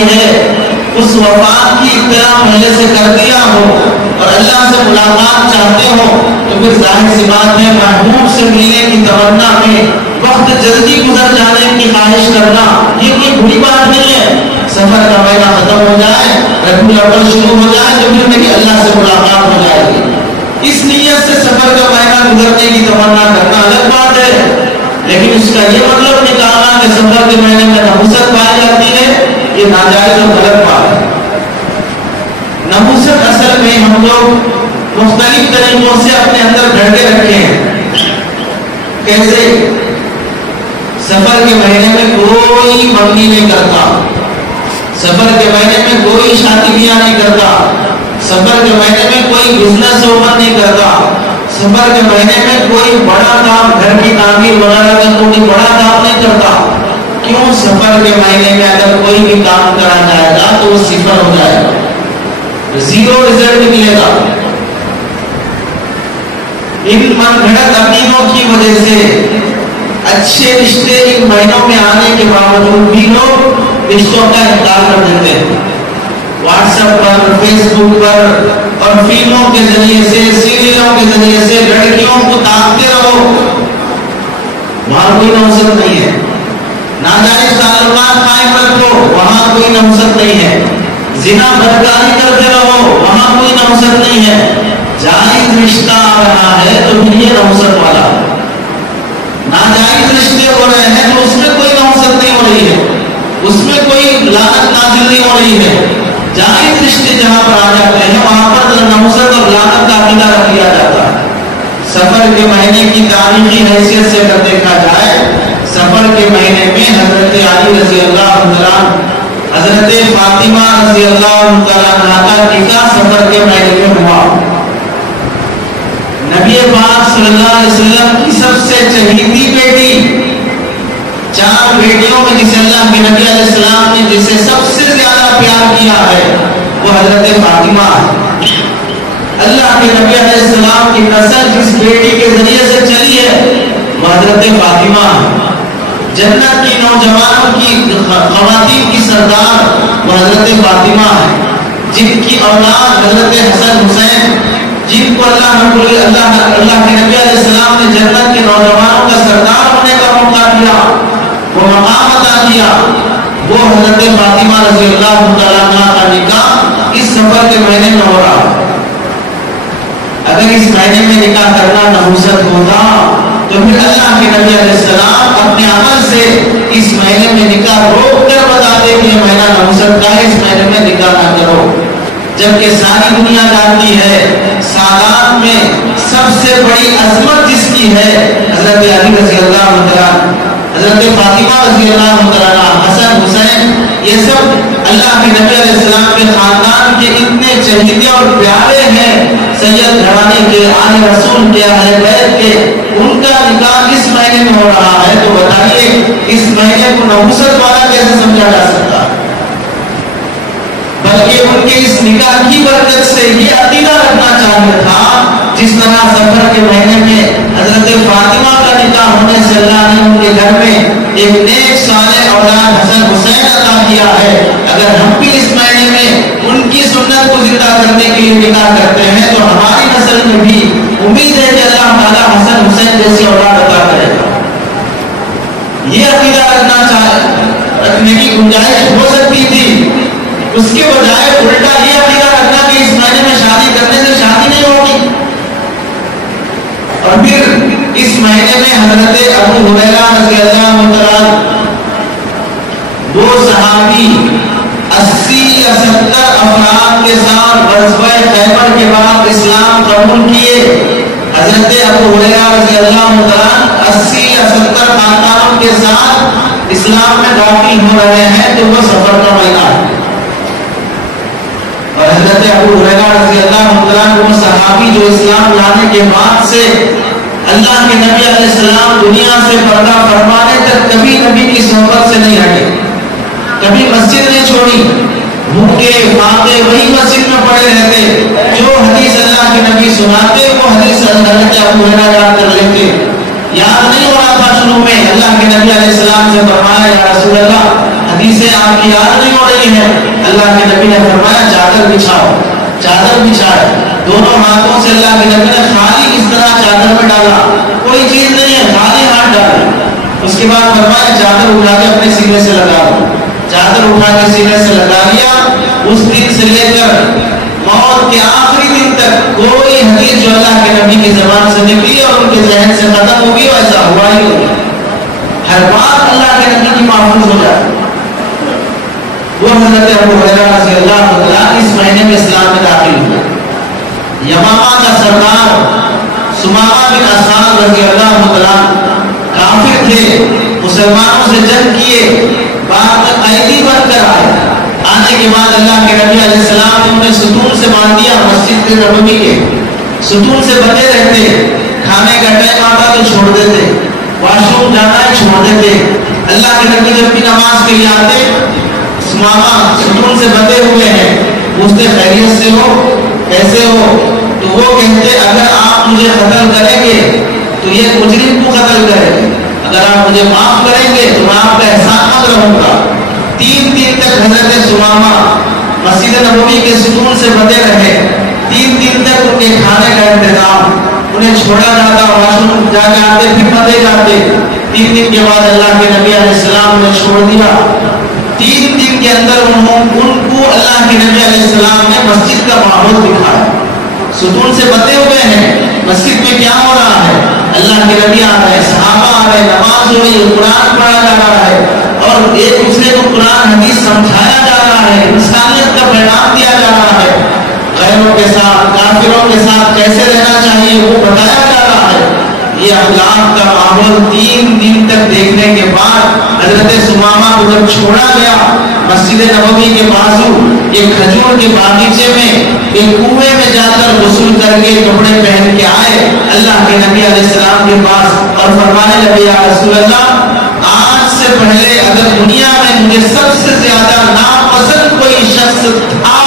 آئی ہے اس وفات کی اطلاع پہلے سے کر دیا ہو اور اللہ سے ملاقات چاہتے ہو تو پھر ظاہر سی بات ہے محبوب سے ملنے کی تمنا میں وقت جلدی گزر جانے کی خواہش کرنا یہ کوئی بری بات نہیں ہے۔ سفر کا مہینہ ختم ہو جائے، ربیع الاول شروع ہو جائے تو پھر میری اللہ سے ملاقات ہو جائے گی، اس نیت سے سفر کا مہینہ گزرنے کی تمنا کرنا الگ بات ہے، لیکن اس کا یہ مطلب نکالنا کہ سفر کے مہینے میں نحوست پائی جاتی ہے، یہ ناجائز اور غلط بات ہے۔ نحوست اصل میں ہم لوگ مختلف طریقوں سے اپنے اندر گھڑ کے رکھے ہیں۔ کیسے؟ سفر کے مہینے میں کوئی منگنی نہیں کرتا، سفر کے مہینے میں کوئی شادی بیاہ نہیں کرتا، سفر کے مہینے میں کوئی بزنس اوپن نہیں کرتا، سفر کے مہینے میں کوئی بڑا کام گھر کی تعمیر وغیرہ کا کوئی بڑا کام نہیں کرتا۔ کیوں؟ سفر کے مہینے میں اگر کوئی بھی کام کرا جائے گا تو وہ صفر ہو جائے گا، زیرو رزلٹ نکلے گا۔ ان من گھڑت عقیدوں کی وجہ سے اچھے رشتے ان مہینوں میں آنے کے باوجود بھی لوگ رشتوں کا انکار کر دیتے ہیں۔ واٹس ایپ پر، فیس بک پر اور فلموں کے ذریعے سے، سیریلوں کے ذریعے سے لڑکیوں کو تاکتے رہو، وہاں کوئی نحوست نہیں ہے۔ ناجائز تعلقات قائم رکھو، وہاں کوئی نحوست نہیں ہے۔ زنا بدکاری کرتے رہو، وہاں کوئی نحوست نہیں ہے۔ جائز رشتہ آ رہا ہے تو پھر یہ نحوست والا ہے، ناجائز رشتے ہو رہے ہیں تو اس میں کوئی نحوست نہیں ہو رہی ہے، اس میں کوئی لعنت نازل نہیں ہو رہی ہے۔ جائز رشتے جہاں پر آ جاتے ہیں وہاں پر نحوست اور لعنت کا عقیدہ رکھ لیا جاتا ہے۔ سفر کے مہینے کی تاریخی حیثیت سے اگر دیکھا جائے، سفر کے مہینے میں حضرت علی رضی اللہ عنہ، حضرت فاطمہ رضی اللہ عنہ کا نکاح سفر کے مہینے میں ہوا۔ نبی پاک صلی اللہ علیہ وسلم کی سب سے چہیتی بیٹی، چار بیٹیوں میں جسے اللہ کے نبی علیہ السلام نے جسے سب سے زیادہ پیار کیا ہے وہ حضرت فاطمہ ہے۔ اللہ کے نبی علیہ السلام کی نسل جس بیٹی کے ذریعے سے چلی ہے وہ حضرت فاطمہ ہے۔ جنت کی نوجوانوں کی خواتین کی سردار وہ حضرت فاطمہ ہے، جن کی اولاد حضرت حسن حسین، جن کو اللہ کے نبی علیہ السلام نے جنت کے نوجوانوں کا سردار ہونے کا موقع دیا، وہ مقام عطا کیا، وہ حضرت فاطمہ رضی اللہ عنہ کا نکاح اس سفر کے مہینے میں ہو رہا ہے۔ اگر اس مہینے میں نکاح کرنا نحوست ہوتا تو پھر اللہ کے نبی علیہ السلام اپنے عمل سے اس مہینے میں نکاح روک کر بتاتے کہ یہ مہینہ نحوست کا ہے، اس مہینے میں نکاح نہ کرو۔ جبکہ ساری دنیا جانتی ہے سادات میں سب سے بڑی عظمت جس کی ہے حضرت علی رضی اللہ عنہ، حضرت فاطمہ رضی اللہ عنہ، حسن حسین، یہ سب اللہ کے نبی علیہ السلام کے خاندان کے اتنے چہیتے اور پیارے ہیں، سید گھرانے کے، آل رسول کے، اہل بیت کے، ان کا نکاح اس مہینے میں ہو رہا ہے تو بتائیے اس مہینے کو نحوست والا کیسے سمجھا جا سکتا ہے؟ بلکہ ان کے اس نکاح کی برکت سے یہ عقیدہ رکھنا چاہیے تھا جس طرح سفر کے مہینے میں حضرت فاطمہ کا نکاح ہونے سے اللہ نے ان کے گھر میں ایک نیک صالح اولاد حسن حسین عطا کیا ہے۔ اگر ہم بھی اس مہینے میں ان کی سنت کو زندہ کرنے کے لیے نکاح کرتے ہیں تو ہماری نسل میں بھی امید ہے کہ اللہ تعالیٰ حسن حسین جیسی اولاد عطا کرے گا۔ یہ عقیدہ رکھنے کی گنجائش ہو سکتی تھی، اس کے بجائے الٹا یہ عقیدہ رکھنا کہ اس مہینے میں شادی کرنے سے شادی نہیں ہوگی۔ اور پھر اس مہینے میں حضرت ابو ہریرہ رضی اللہ عنہ، وہ صحابی 80 یا 70 افراد کے ساتھ غزوہ خیبر کے بعد اسلام قبول کیے۔ حضرت ابو ہریرہ رضی اللہ عنہ 80 یا 70 خاندانوں کے ساتھ اسلام میں داخل ہو رہے ہیں تو وہ سفر کا مہینہ ہے۔ اور حضرت ابو ہریرہ رضی اللہ عنہ وہ صحابی جو اسلام لانے کے بعد سے اللہ کے نبی علیہ السلام دنیا سے پردہ فرمانے تک کبھی نبی کی صحبت سے نہیں ہٹے، کبھی مسجد نہیں چھوڑی، بھوکے فاقے وہی مسجد میں پڑے رہتے، جو حدیث اللہ کے نبی سناتے وہ حدیث حضرت ابو ہریرہ یاد کر لیتے۔ یاد نہیں ہو رہا تھا شروع میں، اللہ کے نبی علیہ السلام سے فرمایا یا رسول اللہ حدیثیں آپ کی یاد نہیں ہو رہی ہیں؟ اللہ کے نبی نے فرمایا چادر بچھاؤ، چادر بچھائے، دونوں ہاتھوں سے اللہ کے نبی نے خالی اس طرح چادر میں ڈالا، کوئی چیز نہیں ہے، خالی ہاتھ ڈالے۔ اس کے بعد فرمایا چادر اٹھا کے اپنے سینے سے لگا دو، چادر اٹھا کے سینے سے لگا لیا۔ اس دن سے لے کر موت کے آخری دن تک کوئی حدیث جو اللہ کے نبی کی زبان سے نکلی اور ان کے ذہن سے ختم ہوگی ایسا ہوا ہی ہوگا، ہر بات اللہ کے نبی کی محفوظ ہو جائے۔ وہ حضرت ابو ہریرہ رضی اللہ عنہ اس مہینے میں اسلام میں داخل ہوئے۔ یمامہ کا سردار سمامہ بن اسال رضی اللہ عنہ کافر تھے، مسلمانوں سے جنگ کیے، بعد میں قیدی بن کر آئے۔ آنے کے بعد اللہ کے نبی علیہ السلام نے انہیں ستون سے باندھ دیا، مسجد نبوی کے ستون سے بندے رہتے، کھانے کا ٹائم آتا تو چھوڑ دیتے، واش روم جانا ہے چھوڑ دیتے۔ اللہ کے نبی جب بھی نماز کے لیے آتے، سمامہ ستون سے بندے ہوئے ہیں، پوچھتے خیریت سے ہو، کیسے ہو؟ تو وہ کہتے اگر آپ مجھے قتل کریں گے تو یہ مجرم کو قتل کریں گے، اگر آپ مجھے معاف کریں گے تو میں آپ کا احسان مند رہوں گا۔ 3 دن تک حضرت سمامہ مسجد نبوی کے ستون سے بندے رہے، 3 دن تک ان کے کھانے کا انتظام، انہیں چھوڑا جاتا، واش روم جا کے آتے پھر بندے جاتے۔ 3 دن کے بعد اللہ کے نبی علیہ السلام نے چھوڑ دیا۔ 3 دن کے اندر ان کو اللہ کے نبی علیہ السلام نے مسجد کا ماحول دکھایا، ستون سے بندے ہوئے ہیں، مسجد میں کیا ہو رہا ہے، اللہ کے نبی آ رہے ہیں، صحابہ آ رہے ہیں، نماز ہو رہی ہے، قرآن پڑھا جا رہا ہے اور ایک دوسرے کو قرآن حدیث سمجھایا جا رہا ہے، انسانیت کا پیغام دیا جا رہا ہے، غیروں کے ساتھ کافروں کے ساتھ کیسے رہنا چاہیے وہ بتایا جا رہا ہے۔ یہ اخلاق کا ماحول 3 دن تک دیکھنے کے بعد حضرت سمامہ کو جب چھوڑا گیا، مسجد نبوی کے بازو ایک کھجور کے باغیچے میں ایک کنویں میں جا کر غسل کر کے کپڑے پہن کے آئے اللہ کے نبی علیہ السلام کے پاس اور فرمانے لگے یا رسول اللہ، آج سے پہلے اگر دنیا میں مجھے سب سے زیادہ ناپسند کوئی شخص تھا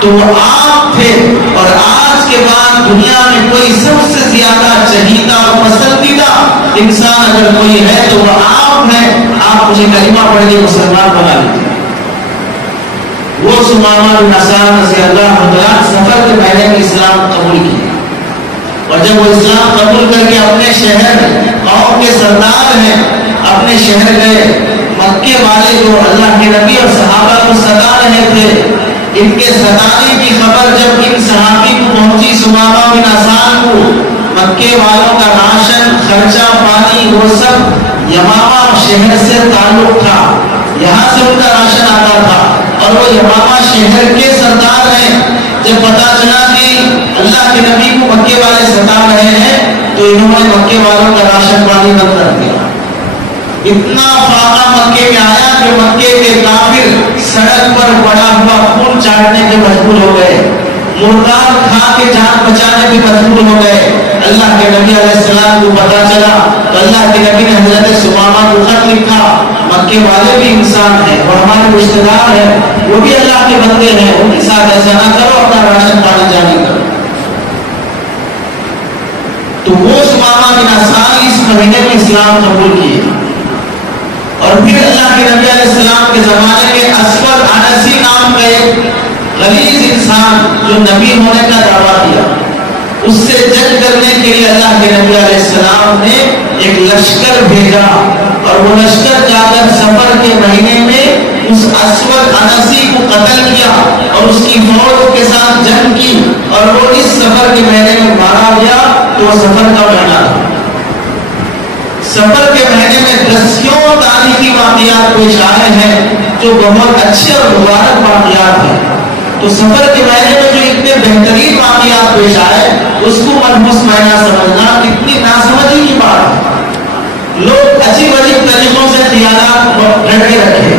تو وہ آپ تھے، اور آج کے بعد دنیا میں کوئی سب سے زیادہ چہیتا اور پسندیدہ انسان اگر کوئی ہے تو وہ آپ ہیں، آپ مجھے کلمہ پڑھ کے مسلمان بنا لیجیے۔ وہ سمامہ بن اسال رضی اللہ عنہ سفر کے پہلے میں اسلام قبول کیا، اور جب وہ اسلام قبول کر کے اپنے شہر قوم کے سردار ہیں اپنے شہر گئے، مکے والے جو اللہ کے نبی اور صحابہ کو ستا رہے تھے، ان کے ستانے کی خبر جب ان صحابی کو پہنچی سمامہ بن اسال کو، مکے والوں کا راشن خرچہ پانی وہ سب یمامہ شہر سے تعلق تھا، یہاں سے ان کا راشن آتا تھا، اور وہ یمامہ شہر کے سردار ہیں۔ جب پتا چلا کہ اللہ کے نبی کو مکے والے ستا رہے ہیں تو انہوں نے مکے والوں کا راشن پانی بند کر دیا۔ اتنا فاقہ مکے میں آیا کہ مکے کے کافر سڑک پر پڑا ہوا خون چاٹنے کے مجبور ہو گئے، مردار کھا کے جان بچانے کے مجبور ہو گئے۔ اللہ کے نبی علیہ السلام کو پتا چلا تو اللہ کے نبی نے حضرت سمامہ کو خط لکھا، مکے والے بھی انسان ہیں اور ہمارے رشتے دار ہیں، وہ بھی اللہ کے بندے ہیں، ان کے ساتھ ایسا نہ کرو، اپنا راشن پانی جاری کرو۔ تو وہ سمامہ بن اسال اس مہینے میں اسلام قبول کیے، اور پھر اللہ کے نبی علیہ السلام کے زمانے میں اسود انسی نام کا ایک غلیظ انسان جو نبی ہونے کا دعویٰ کیا، اس سے جنگ کرنے کے لیے اللہ کے نبی علیہ السلام نے ایک لشکر بھیجا، اور وہ لشکر جا کر سفر کے مہینے میں اس اسود انسی کو قتل کیا اور اس کی فوج کے ساتھ جنگ کی، اور وہ اس سفر کے مہینے میں مارا گیا۔ تو وہ سفر کا مہینہ تھا، سفر کے مہینے میں دسیوں تاریخی واقعات پیش آئے ہیں جو بہت اچھے اور مبارک واقعات ہیں۔ تو سفر کے مہینے میں جو اتنے بہترین واقعات پیش آئے اس کو منحوس مہینہ سمجھنا کتنی ناسمجھی کی بات ہے۔ لوگ عجیب عجیب طریقوں سے خیالات ڈھڑے رکھے،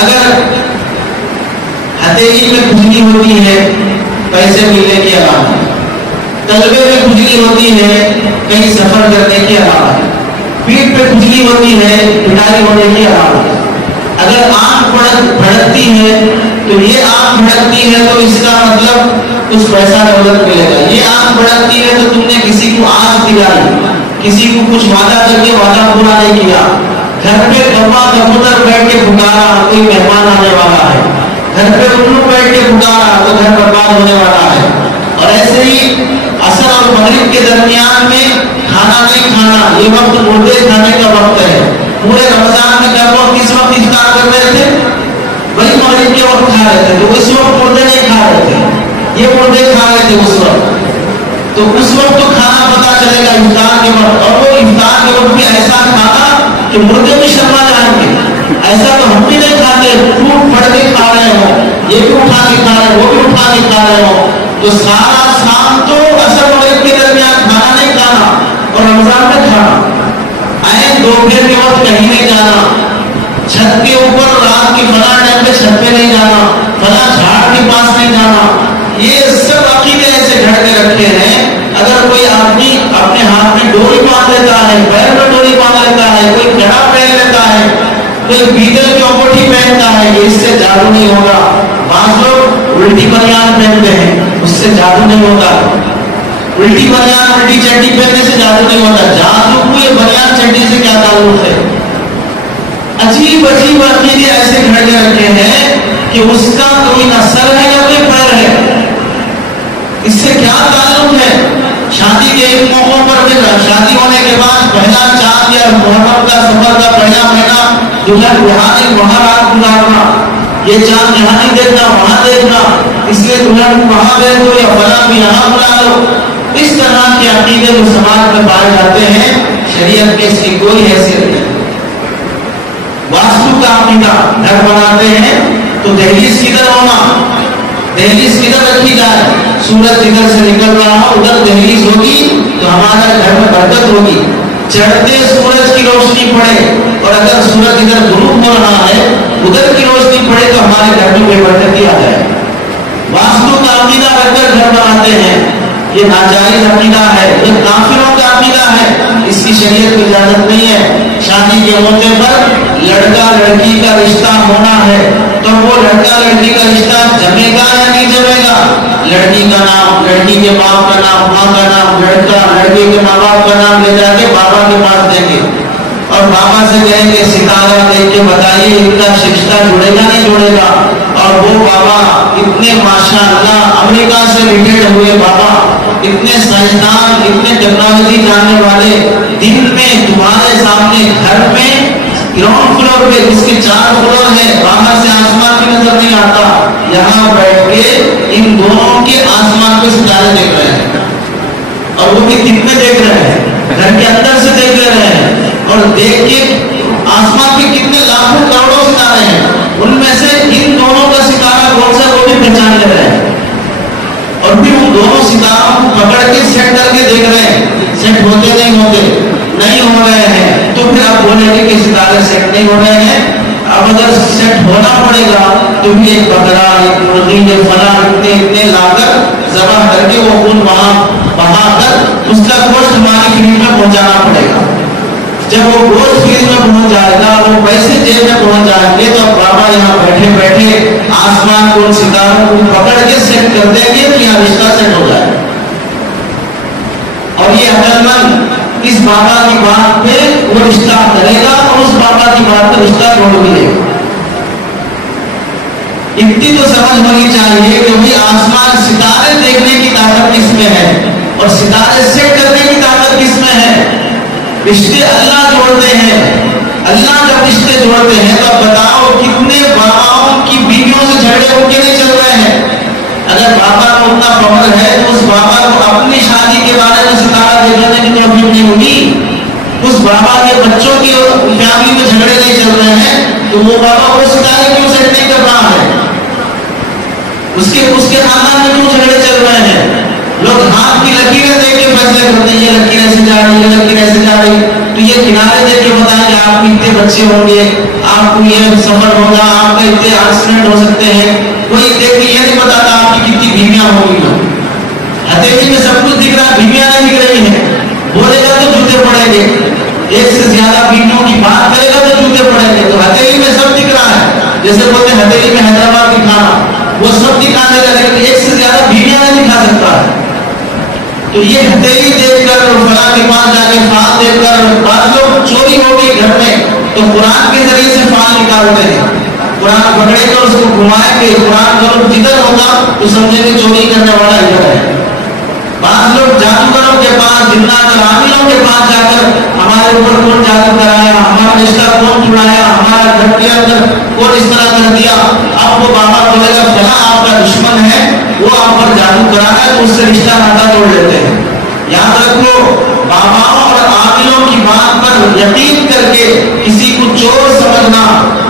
اگر ہتھیلی میں کھجلی ہوتی ہے پیسے ملنے کی علامت، تلوے میں کھجلی ہوتی ہے کہیں سفر کرنے کی علامت، پیٹ پہ کھجلی ہوتی ہے پٹائی ہونے کی علامت، اگر آنکھ بھڑکتی ہے تو یہ آنکھ بھڑکتی ہے تو اس کا مطلب کچھ پیسہ دولت ملے گا، یہ آنکھ بھڑکتی ہے تو تم نے کسی کو آنکھ دلائی، کسی کو کچھ وعدہ کر کے وعدہ پورا نہیں کیا، گھر پہ کبا کبوتر بیٹھ کے پکارا، کوئی ہی عصر اور مغرب کے درمیان میں کھانا نہیں کھانا، یہ وقت مردے کھانے کا وقت ہے. پورے رمضان میں کیا وہ کس وقت افطار کر رہے تھے؟ وہی مغرب کے وقت کھا رہے تھے. تو اس وقت مردے نہیں کھا رہے تھے، یہ مردے کھا رہے تھے اس وقت. تو اس وقت تو کھانا پتا چلے گا افطار کے وقت، اور وہ افطار کے وقت بھی ایسا کھانا کہ مردے بھی شرما جائیں گے. ایسا تو ہم بھی نہیں کھاتے، ٹوٹ پڑ کے کھا رہے ہوں، یہ بھی اٹھا کے کھا رہے وہ بھی اٹھا کے کھا رہے ہوں. تو سارا شام تو عصر مغرب کے درمیان کھانا نہیں کھانا اور رمضان میں کھانا. دوپہر کے وقت کہیں نہیں جانا، چھت کے اوپر رات کی فلاں ٹائم پہ چھت پہ نہیں جانا، فلاں جھاڑ کے پاس نہیں جانا. یہ سب عقیدے ایسے گھڑ کے رکھے ہیں. اگر کوئی آدمی اپنے ہاتھ میں ڈوری باندھ لیتا ہے، پیر میں ڈوری باندھ لیتا ہے، کوئی کڑا پہن لیتا ہے، کوئی بیدل چوپٹی پہنتا ہے کہ اس سے جادو نہیں ہوگا. بعض لوگ الٹی بنیان پہنتے ہیں، اس سے جادو نہیں ہوتا. الٹی بنیان الٹی چڈی پہننے سے جادو نہیں ہوتا. جادو کو یہ بنیان چڈی سے کیا تعلق ہے؟ عجیب عجیب عقیدے ایسے گھڑ کے رکھے ہیں کہ اس کا کوئی نہ سر ہے یا کوئی پیر ہے. اس سے کیا تعلق ہے؟ شادی کے ایک موقع پر بھی شادی ہونے کے بعد پہلا چاند یا محرم کا سفر کا پہلا مہینہ دلہن وہاں نہیں وہاں رات گزارنا، یہ چاند یہاں نہیں دیکھنا وہاں دیکھنا، اس لیے دلہن وہاں دے دو یا فلاں بھی یہاں بلا دو. اس طرح کے عقیدے جو سماج میں پائے جاتے ہیں، شریعت میں اس کی کوئی حیثیت نہیں. واسطو کا عقیدہ، گھر بناتے ہیں تو دہلیز کدھر ہونا، دہلیز کدھر رکھی جائے. سورج جدھر سے نکل رہا ہو ادھر دہلیز ہوگی تو ہمارے گھر میں برکت ہوگی. چڑھتے سورج کی روشنی پڑے اور اگر سورج ادھر غروب ہو رہا ہے ادھر کی روشنی پڑے تو ہمارے گھر میں بے برکتی آ جائے. واسطو کا عقیدہ رکھ کر گھر بناتے ہیں، یہ ناجائز عقیدہ ہے، یہ کافروں کا عقیدہ ہے. اس کی شریعت کی اجازت نہیں ہے. شادی کے موقع پر لڑکا لڑکی کا رشتہ ہونا ہے تو وہ لڑکا لڑکی کا رشتہ جمے گا یا نہیں جمے گا؟ لڑکی کا نام، لڑکی کے باپ کا نام، ماں کا نام، لڑکا لڑکی کے ماں باپ کا نام لے جا کے بابا کے پاس دیں گے اور بابا سے کہیں گے ستارہ دیکھ کے بتائیے ان کا رشتہ جڑے گا نہیں جڑے گا. اور وہ بابا اتنے ماشاءاللہ امریکہ سے ریٹائر ہوئے بابا، اتنے سائنسدان، اتنے ٹیکنالوجی جاننے والے، دن میں تمہارے سامنے گھر میں گراؤنڈ فلور پہ جس کے 4 فلور ہے، باہر سے آسمان کی نظر نہیں آتا، یہاں بیٹھ کے ان دونوں کے آسمان پہ ستارے دیکھ رہے ہیں. اور وہ بھی کتنے دیکھ رہے ہیں؟ گھر کے اندر سے دیکھ رہے ہیں. اور دیکھ کے آسمان پہ کتنے لاکھوں کروڑوں ستارے ہیں، ان میں سے ان دونوں کا ستارہ کون سا وہ بھی پہچان لے رہے ہیں. اور پھر ان دونوں ستاروں کو پکڑ کے سیٹ کر کے دیکھ رہے ہیں. سیٹ ہوتے نہیں ہو رہے ہیں. تو پھر آپ بولیں گے کہ ستارے سیٹ نہیں ہو رہے ہیں. اب اگر سیٹ ہونا پڑے گا تو بھی ایک بکرا، ایک مرغی، ایک فلاں اتنے لا کر ذبح کر کے وہ خون وہاں بہا کر اس کا گوشت ہماری فریج میں پہنچانا پڑے گا. جب وہ گوشت فریج میں پہنچ جائے گا، وہ پیسے جیب میں پہنچ جائیں گے تو بابا یہاں بیٹھے بیٹھے آسمان کو ستاروں کو پکڑ کے سیٹ کر دیں گے کہ یہاں رشتہ سیٹ ہو جائے. اور یہ عقل مند اس بابا کی بات پہ وہ رشتہ کرے گا اور اس بابا کی بات پہ رشتہ توڑ بھی دے گا. اتنی تو سمجھ ہونی چاہیے کہ بھائی آسمان ستارے دیکھنے کی طاقت کس میں ہے اور ستارے سیٹ کرنے کی طاقت کس میں ہے. رشتے اللہ جوڑتے ہیں. اللہ جب رشتے جوڑتے ہیں تو بتاؤ کتنے باباؤں کی بیویوں سے جھگڑے ہو کے نہیں چل رہے ہیں. اگر بابا کو اتنا پاور ہے تو اس بابا کو اپنی شادی کے بارے میں ستارہ دیکھنے کی توفیق نہیں ہوگی. اس بابا کے بچوں کی فیملی میں جھگڑے نہیں چل رہے ہیں تو وہ بابا کو ستارے کیوں سیٹ نہیں کر رہا ہے؟ اس کے خاندان میں کیوں جھگڑے چل رہے ہیں؟ لوگ ہاتھ کی لکیریں دیکھ کے فیصلے کرتے ہیں، یہ لکیر ایسے جا رہی، یہ لکیر ایسے جا رہی. تو یہ کنارے دیکھ کے بتائیں کہ آپ کو اتنے بچے ہوں گے، آپ کو یہ سفر ہوگا، آپ کا اتنے ایکسیڈنٹ ہو سکتے ہیں. کوئی دیکھ کے یہ نہیں بتاتا آپ کی کتنی بیویاں ہوں گی. ہتھیلی میں سب کچھ دکھ رہا ہے، بیویاں نہیں دکھ رہی ہیں. بولے گا تو جوتے پڑیں گے، ایک سے زیادہ بیویوں کی بات کرے گا تو جوتے پڑیں گے. تو ہتھیلی میں سب دکھ رہا ہے، جیسے بولتے ہیں ہتھیلی میں حیدرآباد دکھانا، وہ سب دکھانے کا، لیکن ایک سے زیادہ بیویاں نہیں دکھا سکتا ہے. تو یہ ہتھیلی دیکھ کر فلاں کے پاس جا کے فال دیکھ کر بعض لوگ چوری ہو گئی گھر میں تو قرآن کے ذریعے سے فال نکالتے ہیں. قرآن پکڑے گا اس کو گھمائیں گے، قرآن کا جدھر ہوگا تو سمجھیں گے چوری کرنے والا ادھر ہے. بعض لوگ جادوگروں کے پاس، جنات اور عاملوں کے پاس جا کر ہمارے اوپر کون جادو کرایا، ہمارا رشتہ کون چھڑایا، ہمارا گھر کے اندر کون اس طرح کر دیا، اب وہ بابا بولے گا فلاں آپ کا دشمن ہے، وہ آپ پر جادو کرا ہے، تو اس سے رشتہ ناتا توڑ لیتے ہیں۔ یاد رکھو، باباؤں اور عاملوں کی بات پر یقین کر کے کسی کو چور سمجھنا،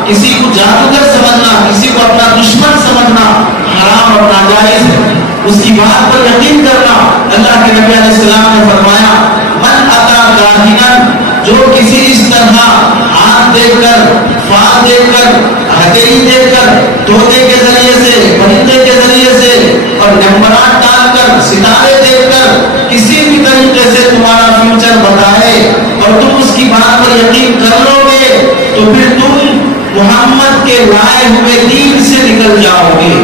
کسی کو جادوگر سمجھنا، کسی کو اپنا دشمن سمجھنا حرام اور ناجائز ہے۔ اس کی بات پر یقین کرنا، اللہ کے نبی علیہ السلام نے فرمایا من اتا کاہنا، جو کسی اس طرح ہاتھ دیکھ کر، فال دیکھ کر، ہتھیلی دیکھ کر، طوطے کے ذریعے سے، پرندے کے ذریعے سے اور نمبرات ڈال کر، ستارے دیکھ کر کسی بھی طریقے سے تمہارا فیوچر بتائے اور تم اس کی بات پر یقین کر لو گے، تو پھر تم محمد کے لائے ہوئے دین سے نکل جاؤ گے،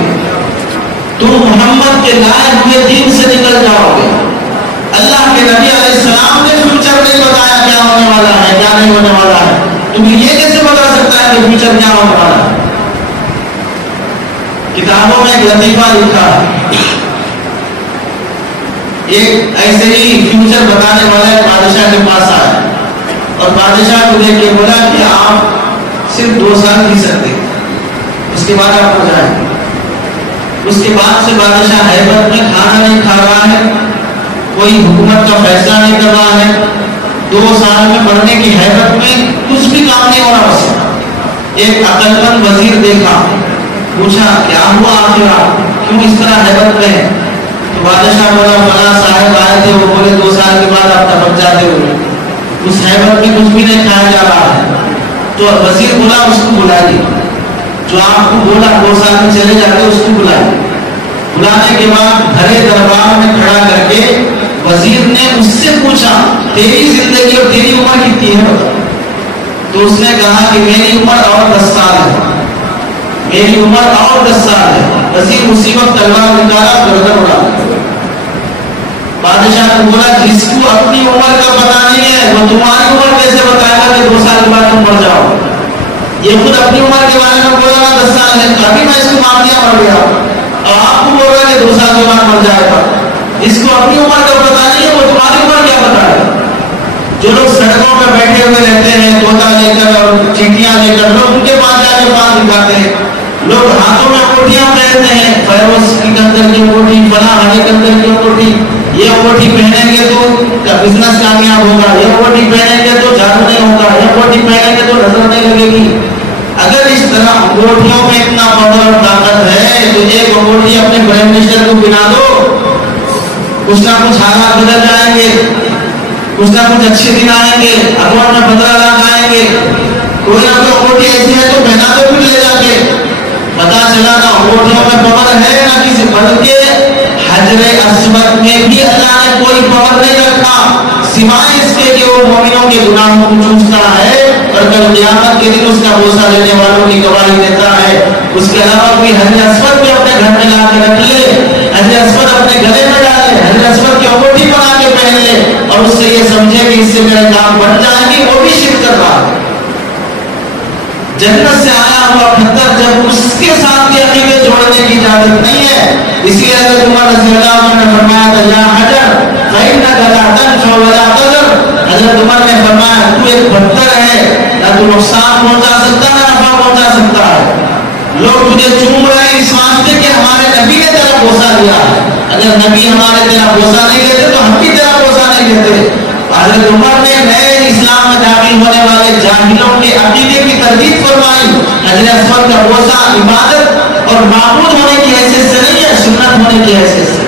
تم محمد کے لائے ہوئے دین سے نکل جاؤ گے۔ اللہ کے نبی علیہ السلام نے فیوچر نہیں بتایا کیا ہونے والا ہے، کیا نہیں ہونے والا ہے، تمہیں یہ کیسے بتا سکتا ہے کہ فیوچر کیا ہونے والا ہے؟ کتابوں میں ایک لطیفہ لکھا ہے، ایک ایسے ہی فیوچر بتانے والا ایک بادشاہ کے پاس آیا اور بادشاہ کو دیکھ کے بولا کہ آپ صرف 2 سال جی سکتے، اس کے بعد آپ ہو جائیں۔ اس کے بعد سے بادشاہ حیبت میں کھانا نہیں کھا رہا ہے، کوئی حکومت کا فیصلہ نہیں کر رہا ہے، 2 سال میں مرنے کی حیبت میں کچھ بھی کام نہیں ہو رہا اسے۔ ایک عقل مند وزیر دیکھا، پوچھا کیا ہوا آخر کیوں اس طرح حیبت میں ہے؟ تو بادشاہ بولا فلاں صاحب آئے تھے، وہ بولے 2 سال کے بعد آپ تبک جاتے ہو، اس حیبت میں کچھ بھی نہیں کھایا جا رہا ہے۔ تو وزیر بولا اس کو بلائیے، جو آپ کو بولا 2 سال میں چلے جاتے اس کو بلائیے۔ بلانے کے بعد بھرے دربار میں کھڑا کر کے وزیر نے اس سے پوچھا تیری زندگی اور تیری عمر کتنی ہے بتا؟ تو اس نے کہا کہ میری عمر اور 10 سال ہے، میری عمر اور 10 سال ہے۔ وزیر اسی وقت تلوار نکالا، گردن اڑا۔ بادشاہ نے بولا جس کو اپنی عمر کا پتا نہیں ہے وہ تمہاری عمر کیسے بتائے گا کہ 2 سال کے بعد تم مر جاؤ؟ یہ خود اپنی عمر کے بارے میں بولا نا 10 سال ہے، کبھی میں اس کو مار دیا مر گیا، اور آپ کو بول رہا ہے کہ 2 سال کے بعد مر جائے گا۔ اس کو اپنی عمر کا پتا نہیں ہے، وہ تمہاری عمر کیا بتائے گا؟ جو لوگ سڑکوں پہ بیٹھے ہوئے رہتے ہیں طوطا لے کر اور چیٹیاں لے کر، لوگ ان کے پاس جا کے بات دکھاتے ہیں، لوگ ہاتھوں میں انگوٹھیاں پہنتے ہیں، فیروز کی کنکر کی انگوٹھی، فلاں ہرے کنکر کی انگوٹھی، یہ انگوٹھی پہنیں گے تو بزنس کامیاب ہوگا، یہ انگوٹھی پہنیں گے تو جادو نہیں ہوگا، یہ انگوٹھی پہنیں گے تو نظر نہیں لگے گی۔ اگر اس طرح انگوٹھیوں میں اتنا پاور اور طاقت ہے تو ایک انگوٹھی اپنے پرائم منسٹر کو بنا دو، کچھ نہ کچھ حالات بدل جائیں گے، کچھ نہ کچھ اچھے دن آئیں گے، اکاؤنٹ میں 15 لاکھ آئیں گے۔ کوئی نہ کوئی انگوٹھی ایسی ہے تو پہنا دو پھر لے جا کے، پتا چلا نہ انگوٹھیوں میں پاور ہے نہ کسی، بلکہ حجر اسود میں بھی اللہ نے کوئی پاور نہیں رکھا سوائے اس کے کہ وہ مومنوں کے گناہوں کو چوستا ہے اور کل قیامت کے دن اس کا بوسہ لینے والوں کی گواہی دیتا ہے۔ اس کے علاوہ کوئی حجر اسود بھی اپنے گھر میں لا کے رکھ لے، حجر اسود اپنے گلے میں ڈالے، حجر اسود کی انگوٹھی بنا کے پہن لے اور اس سے یہ سمجھے کہ اس سے میرے کام بن جائیں گے، وہ بھی شرک کر رہا ہے۔ جنت سے آیا ہوا پتھر جب اس کے ساتھ یہ عقیدے جوڑنے کی اجازت نہیں ہے، اسی لیے حضرت عمر رضی اللہ عنہ نے فرمایا تھا یا حجر فإنک لا تنفع ولا تضر، حضرت عمر نے فرمایا تو ایک پتھر ہے، نہ تو نقصان پہنچا سکتا نہ نفع پہنچا سکتا ہے۔ لوگ تجھے چوم رہے ہیں اس واسطے کہ ہمارے نبی نے تیرا بوسہ لیا ہے، اگر نبی ہمارے تیرا بوسہ نہیں لیتے تو ہم بھی تیرا بوسہ نہیں لیتے۔ حضرت عمر نے نئے اسلام میں داخل ہونے والے جاہلوں کے عقیدے کی تردید فرمائی۔ حجر اسود کا بوسہ عبادت اور معبود ہونے کی حیثیت سے نہیں ہے، سنت ہونے کی حیثیت سے۔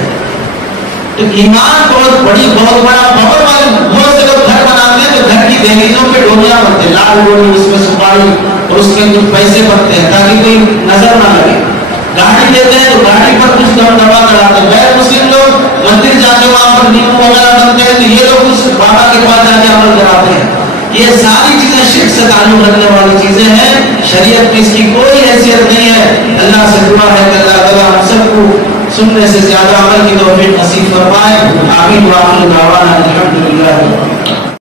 تو ایمان بہت بڑی، بہت بڑا پاور والی۔ بہت سے لوگ گھر بناتے ہیں تو گھر کی دہلیزوں پہ ڈوریاں بنتے ہیں، لال ڈوری، اس میں سپاری اور اس میں کچھ پیسے بنتے ہیں تاکہ کوئی نظر نہ لگے۔ گاڑی لیتے ہیں تو گاڑی پر کچھ دم دبا کراتے ہیں۔ غیر مسلم لوگ مندر جا کے وہاں پر نیمبو وغیرہ بنتے ہیں تو یہ لوگ اس بابا کے پاس جا کے عمل کراتے ہیں۔ یہ ساری چیزیں شرک سے تعلق رکھنے والی چیزیں ہیں، شریعت میں اس کی کوئی حیثیت نہیں ہے۔ اللہ سے دعا ہے کہ اللہ تعالیٰ ہم سب کو سننے سے زیادہ عمل کی توفیق نصیب فرمائے۔ آمین وآخر دعوانا الحمدللہ۔